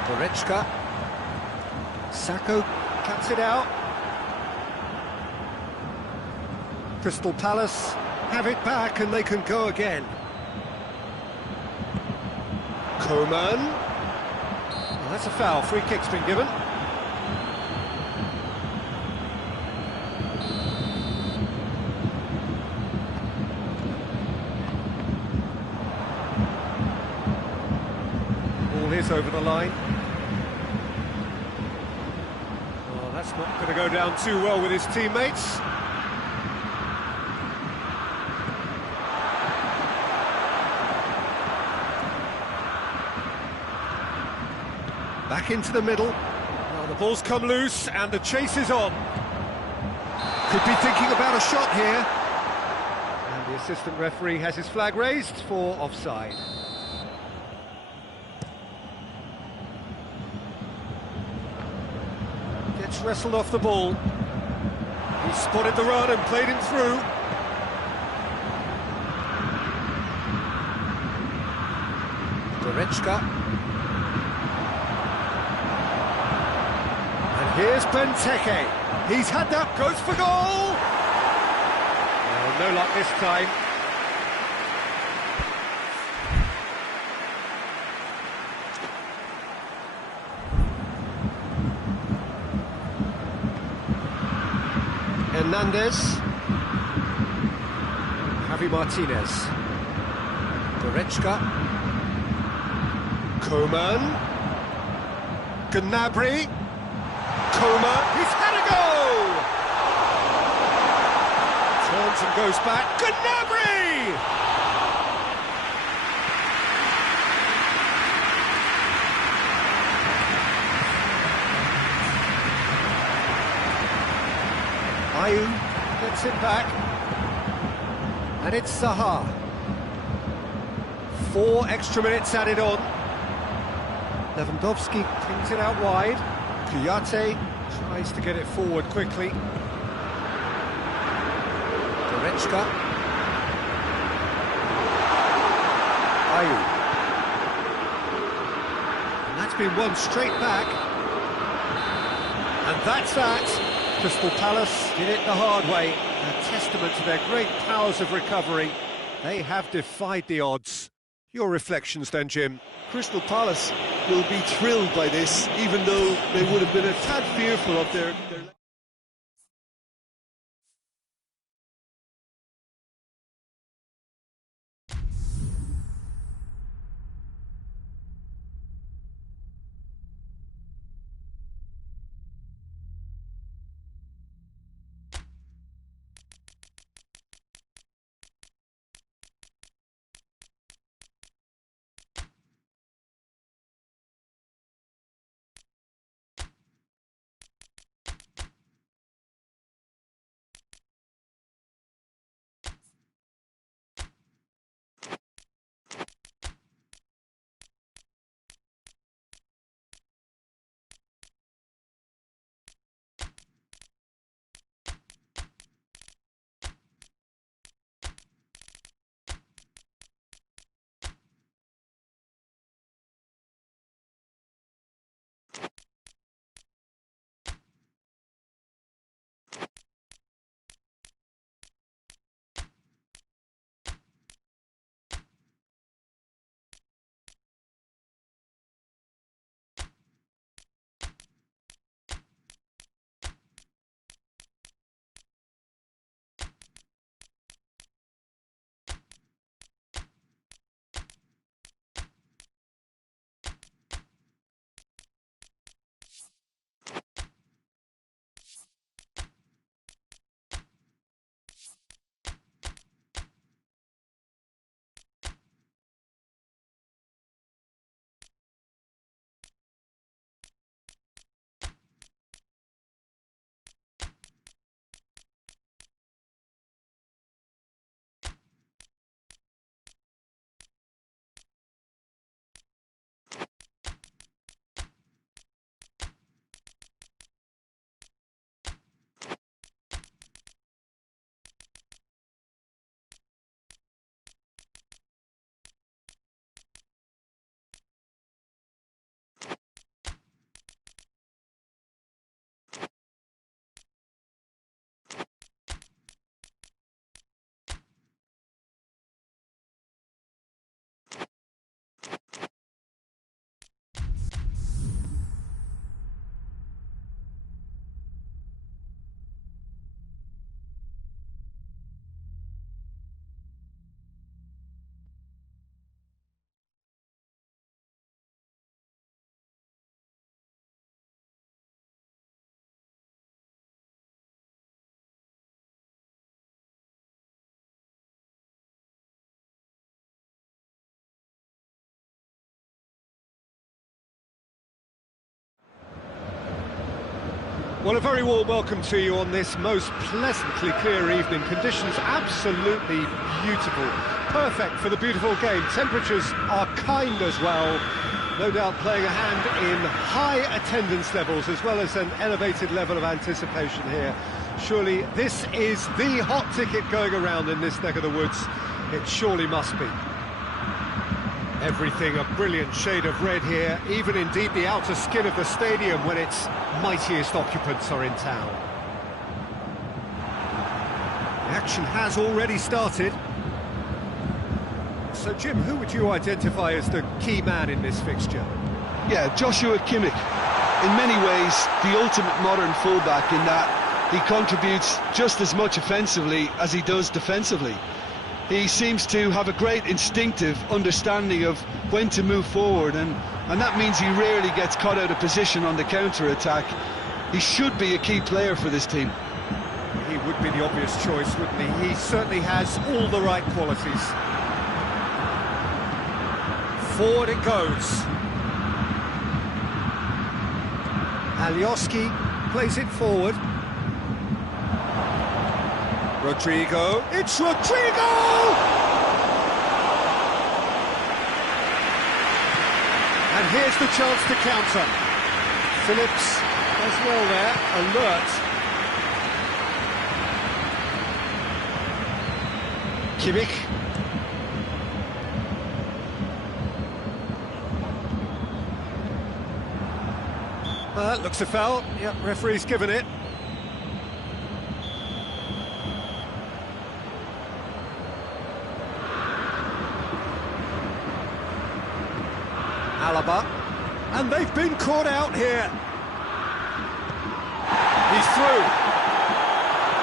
Goretzka. Sacco cuts it out. Crystal Palace have it back and they can go again. Coman. Well, that's a foul. Free kick's been given. Ball is over the line. Oh, that's not going to go down too well with his teammates. Back into the middle. Well, the ball's come loose and the chase is on. Could be thinking about a shot here. And the assistant referee has his flag raised for offside. Gets wrestled off the ball. He spotted the run and played him through. Goretzka. Here's Benteke. He's had that, goes for goal! Well, no luck this time. Hernandez. Javi Martinez. Goretzka. Coman. Gnabry. Coman, he's had a go! Turns and goes back, Gnabry! Ayew gets it back, and it's Zaha. 4 extra minutes added on. Lewandowski pings it out wide. Kouyaté tries to get it forward quickly. Goretzka. Ayew. And that's been won straight back. And that's that. Crystal Palace did it the hard way. A testament to their great powers of recovery. They have defied the odds. Your reflections then, Jim? Crystal Palace will be thrilled by this, even though they would have been a tad fearful of their... Well, a very warm welcome to you on this most pleasantly clear evening. Conditions absolutely beautiful. Perfect for the beautiful game. Temperatures are kind as well. No doubt playing a hand in high attendance levels as well as an elevated level of anticipation here. Surely this is the hot ticket going around in this neck of the woods. It surely must be. Everything a brilliant shade of red here, even indeed the outer skin of the stadium when its mightiest occupants are in town. The action has already started. So, Jim, who would you identify as the key man in this fixture? Yeah, Joshua Kimmich. In many ways, the ultimate modern fullback in that he contributes just as much offensively as he does defensively. He seems to have a great instinctive understanding of when to move forward, and that means he rarely gets caught out of position on the counter-attack. He should be a key player for this team. He would be the obvious choice, wouldn't he? He certainly has all the right qualities. Forward it goes. Alioski plays it forward. Rodrigo, it's Rodrigo! And here's the chance to counter. Phillips as well there, alert. Kimmich. Looks a foul. Yep, referee's given it. Alaba, and they've been caught out here. He's through.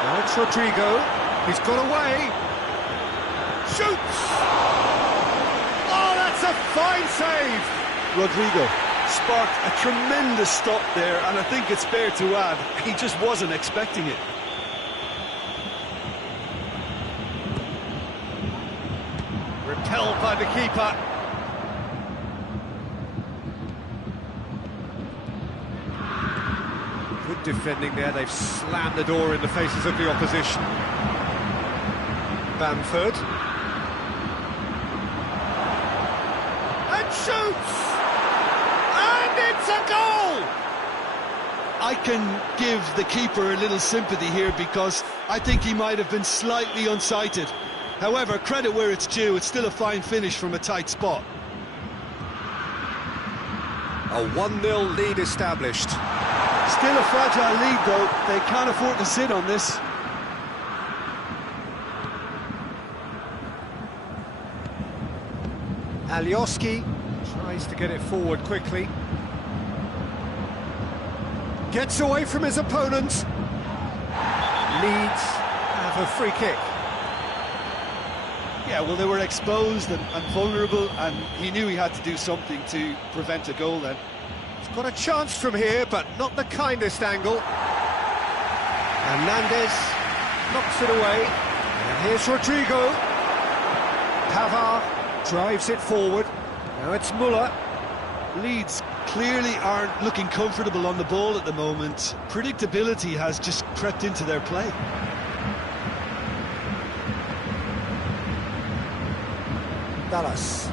Now it's Rodrigo. He's got away. Shoots! Oh, that's a fine save! Rodrigo sparked a tremendous stop there, and I think it's fair to add, he just wasn't expecting it. Repelled by the keeper. Good defending there, they've slammed the door in the faces of the opposition. Bamford. And shoots! And it's a goal! I can give the keeper a little sympathy here because I think he might have been slightly unsighted. However, credit where it's due, it's still a fine finish from a tight spot. A 1-0 lead established. Still a fragile lead though, they can't afford to sit on this. Alioski tries to get it forward quickly. Gets away from his opponent. Leeds have a free kick. Yeah, well, they were exposed and vulnerable, and he knew he had to do something to prevent a goal then. He's got a chance from here, but not the kindest angle. Hernandez knocks it away. And here's Rodrigo. Pavard drives it forward. Now it's Muller. Leeds clearly aren't looking comfortable on the ball at the moment. Predictability has just crept into their play. Dallas.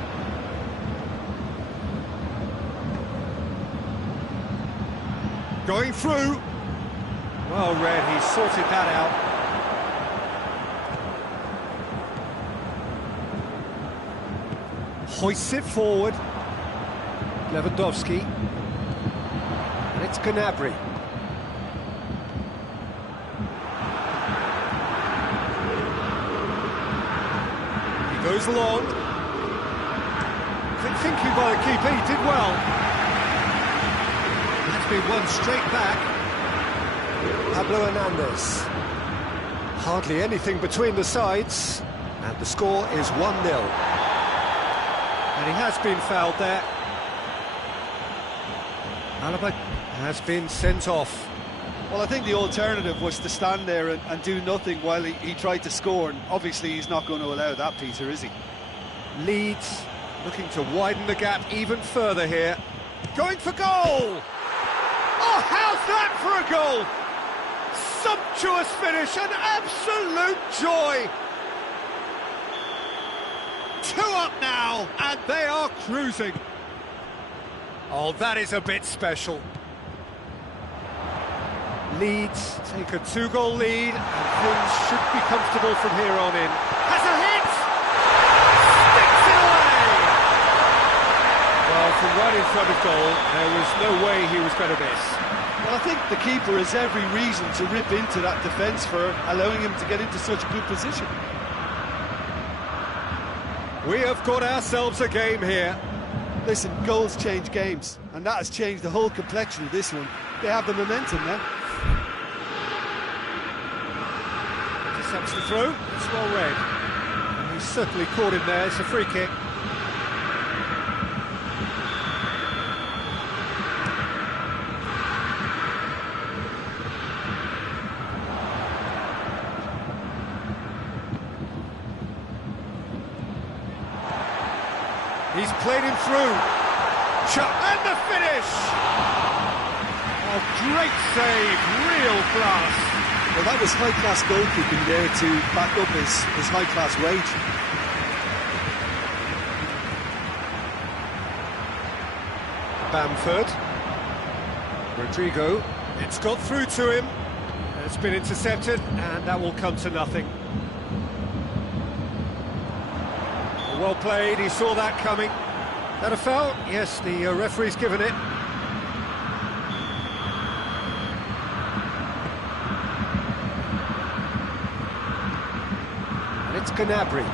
Going through. Well read, he sorted that out. Hoists it forward. Lewandowski. And it's Gnabry. He goes long. Quick thinking by the keeper, he did well. That's been won straight back. Pablo Hernandez. Hardly anything between the sides. And the score is 1-0. And he has been fouled there. Alaba has been sent off. Well, I think the alternative was to stand there and do nothing while he tried to score, and obviously he's not going to allow that, Peter, is he? Leeds looking to widen the gap even further here. Going for goal! Oh, how's that for a goal? Sumptuous finish, an absolute joy! 2 up now, and they are cruising. Oh, that is a bit special. Leeds take a 2-goal lead, and things should be comfortable from here on in. Has a hit! Sticks it away! Well, from right in front of goal, there was no way he was going to miss. Well, I think the keeper has every reason to rip into that defence for allowing him to get into such a good position. We have got ourselves a game here. Listen, goals change games, and that has changed the whole complexion of this one. They have the momentum now. Intercepts the throw, it's well read. And he's certainly caught him there, it's a free kick. He's played him through. And the finish! Oh, great save, real class. Well, that was high-class goalkeeping there to back up his high-class wage. Bamford. Rodrigo. It's got through to him. It's been intercepted, and that will come to nothing. Well played, he saw that coming. That a foul? Yes, the referee's given it. And it's Gnabry.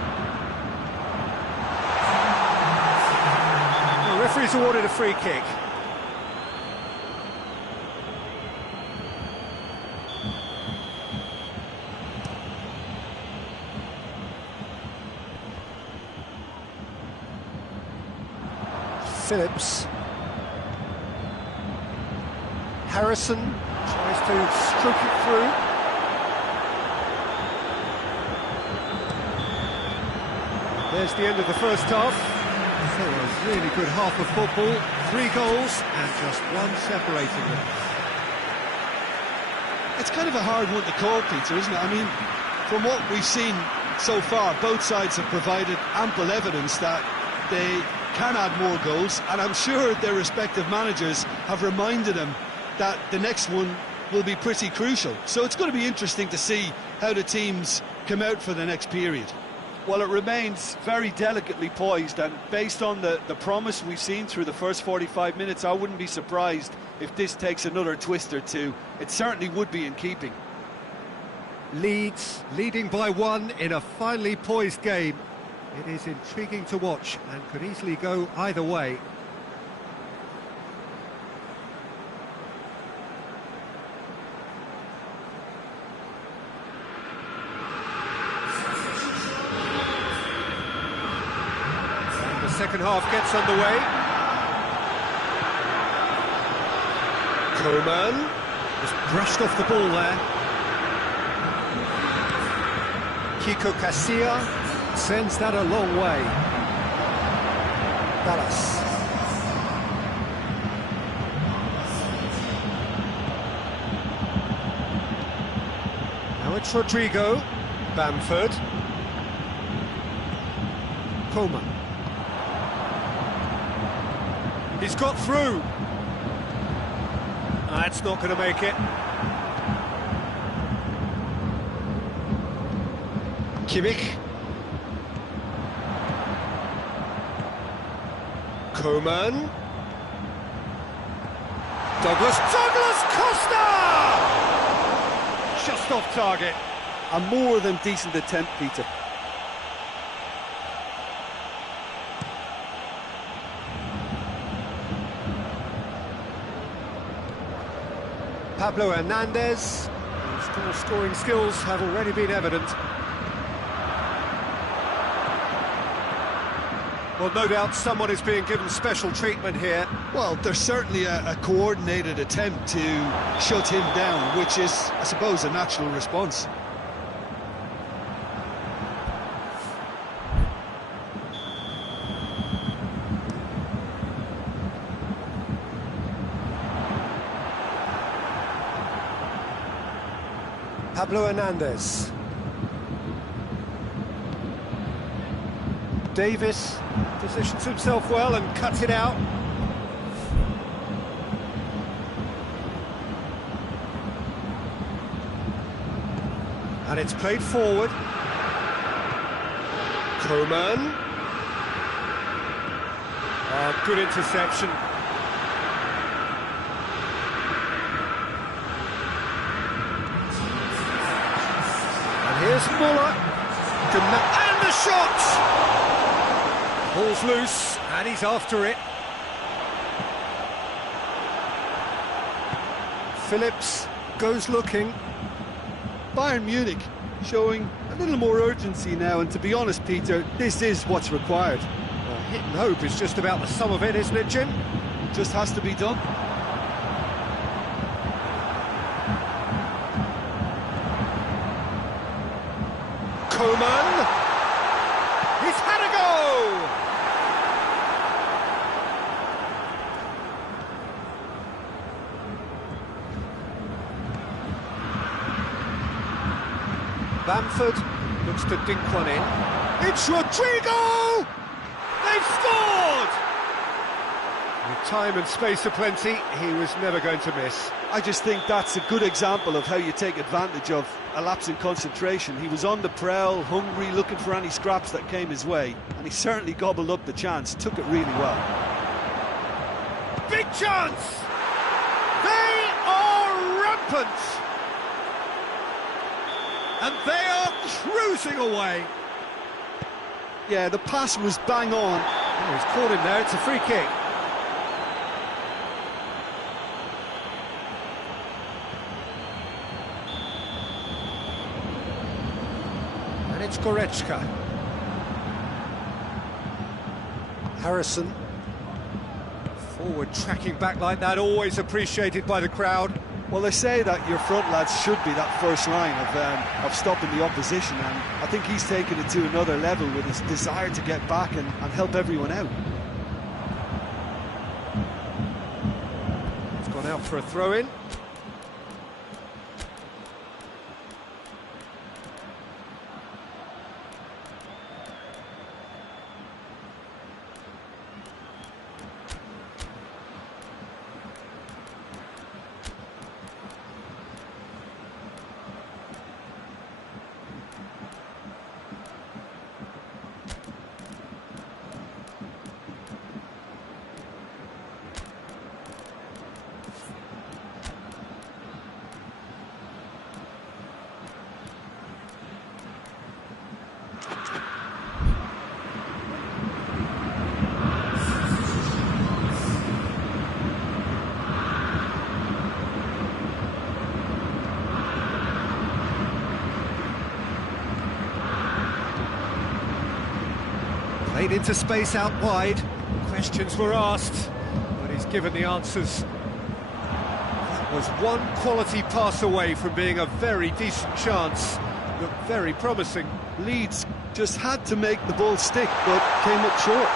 The referee's awarded a free kick. Phillips. Harrison tries to stroke it through. There's the end of the first half. So a really good half of football. 3 goals and just one separating them. It's kind of a hard one to call, Peter, isn't it? I mean, from what we've seen so far, both sides have provided ample evidence that they can add more goals, and I'm sure their respective managers have reminded them that the next one will be pretty crucial. So it's going to be interesting to see how the teams come out for the next period. Well, it remains very delicately poised, and based on the promise we've seen through the first 45 minutes, I wouldn't be surprised if this takes another twist or two. It certainly would be in keeping. Leading by 1 in a finely poised game. It is intriguing to watch and could easily go either way. And the second half gets underway. Coman just brushed off the ball there. Kiko Casilla sends that a long way. Dallas. Now it's Rodrigo. Bamford. Coman. He's got through. That's not going to make it. Kimmich. Coman. Douglas Costa! Just off target. A more than decent attempt, Peter. Pablo Hernandez, whose scoring skills have already been evident. Well, no doubt someone is being given special treatment here. Well, there's certainly a coordinated attempt to shut him down, which is, I suppose, a natural response. Pablo Hernandez. Davis positions himself well and cuts it out. And it's played forward. Coman. Oh, good interception. And here's Muller. And the shot! Ball's loose, and he's after it. Phillips goes looking. Bayern Munich showing a little more urgency now, and to be honest, Peter, this is what's required. Well, hit and hope is just about the sum of it, isn't it, Jim? Just has to be done. Coman! He's had a go! Bamford looks to dink one in. It's Rodrigo! They've scored! Time and space aplenty, he was never going to miss. I just think that's a good example of how you take advantage of a lapse in concentration. He was on the prowl, hungry, looking for any scraps that came his way, and he certainly gobbled up the chance, took it really well. Big chance! They are rampant! And they are cruising away. Yeah, the pass was bang on. Oh, he's caught him there, it's a free kick. And it's Goretzka. Harrison. Forward tracking back like that, always appreciated by the crowd. Well, they say that your front lads should be that first line of stopping the opposition, and I think he's taken it to another level with his desire to get back and help everyone out. It's gone out for a throw-in. Played into space out wide. Questions were asked, but he's given the answers. That was one quality pass away from being a very decent chance. Looked very promising. Leeds just had to make the ball stick, but came up short.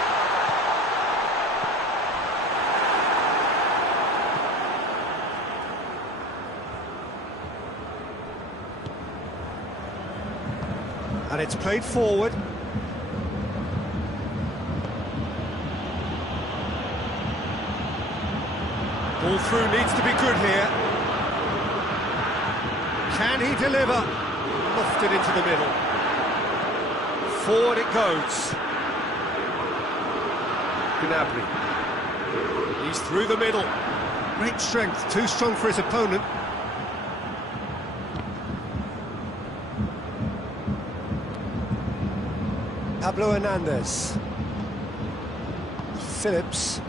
And it's played forward. Ball through needs to be good here. Can he deliver? Lofted into the middle. Forward it goes. Gnabry. He's through the middle. Great strength, too strong for his opponent. Pablo Hernandez. Phillips.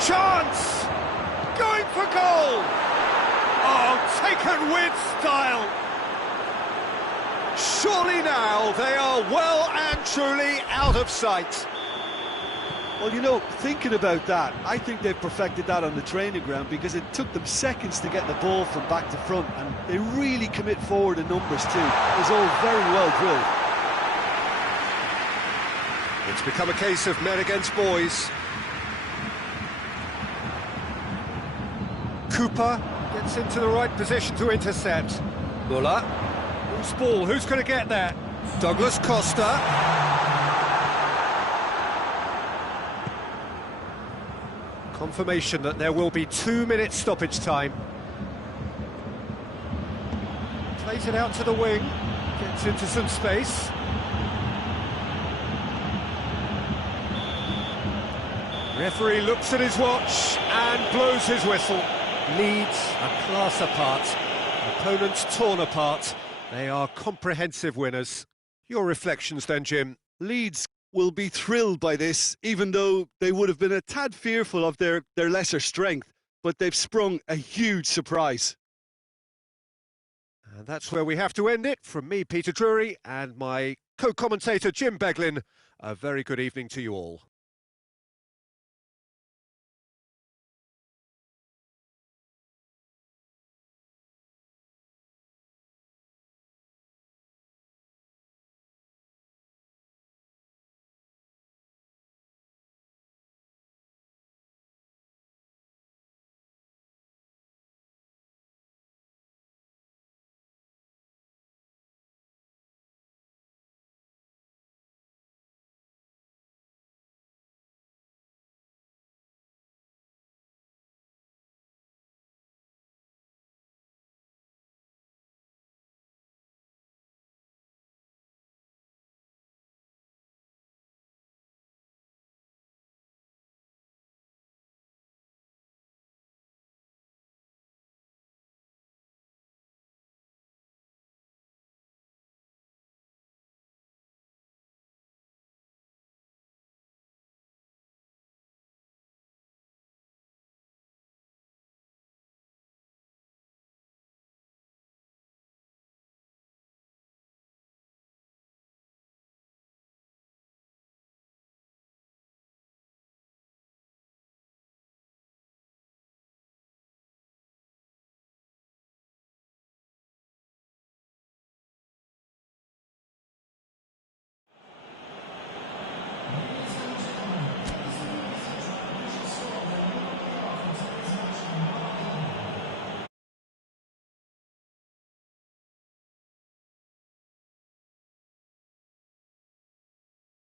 Chance! Going for goal! Oh, taken with style! Surely now they are well and truly out of sight. Well, you know, thinking about that, I think they've perfected that on the training ground because it took them seconds to get the ball from back to front, and they really commit forward in numbers too. It was all very well drilled. It's become a case of men against boys. Cooper gets into the right position to intercept. Muller. Who's ball? Who's going to get there? Douglas Costa. Confirmation that there will be 2 minutes stoppage time. Plays it out to the wing. Gets into some space. Referee looks at his watch and blows his whistle. Leeds a class apart, opponents torn apart. They are comprehensive winners. Your reflections then, Jim? Leeds will be thrilled by this, even though they would have been a tad fearful of their lesser strength, but they've sprung a huge surprise. And that's where we have to end it. From me, Peter Drury, and my co-commentator, Jim Beglin, a very good evening to you all.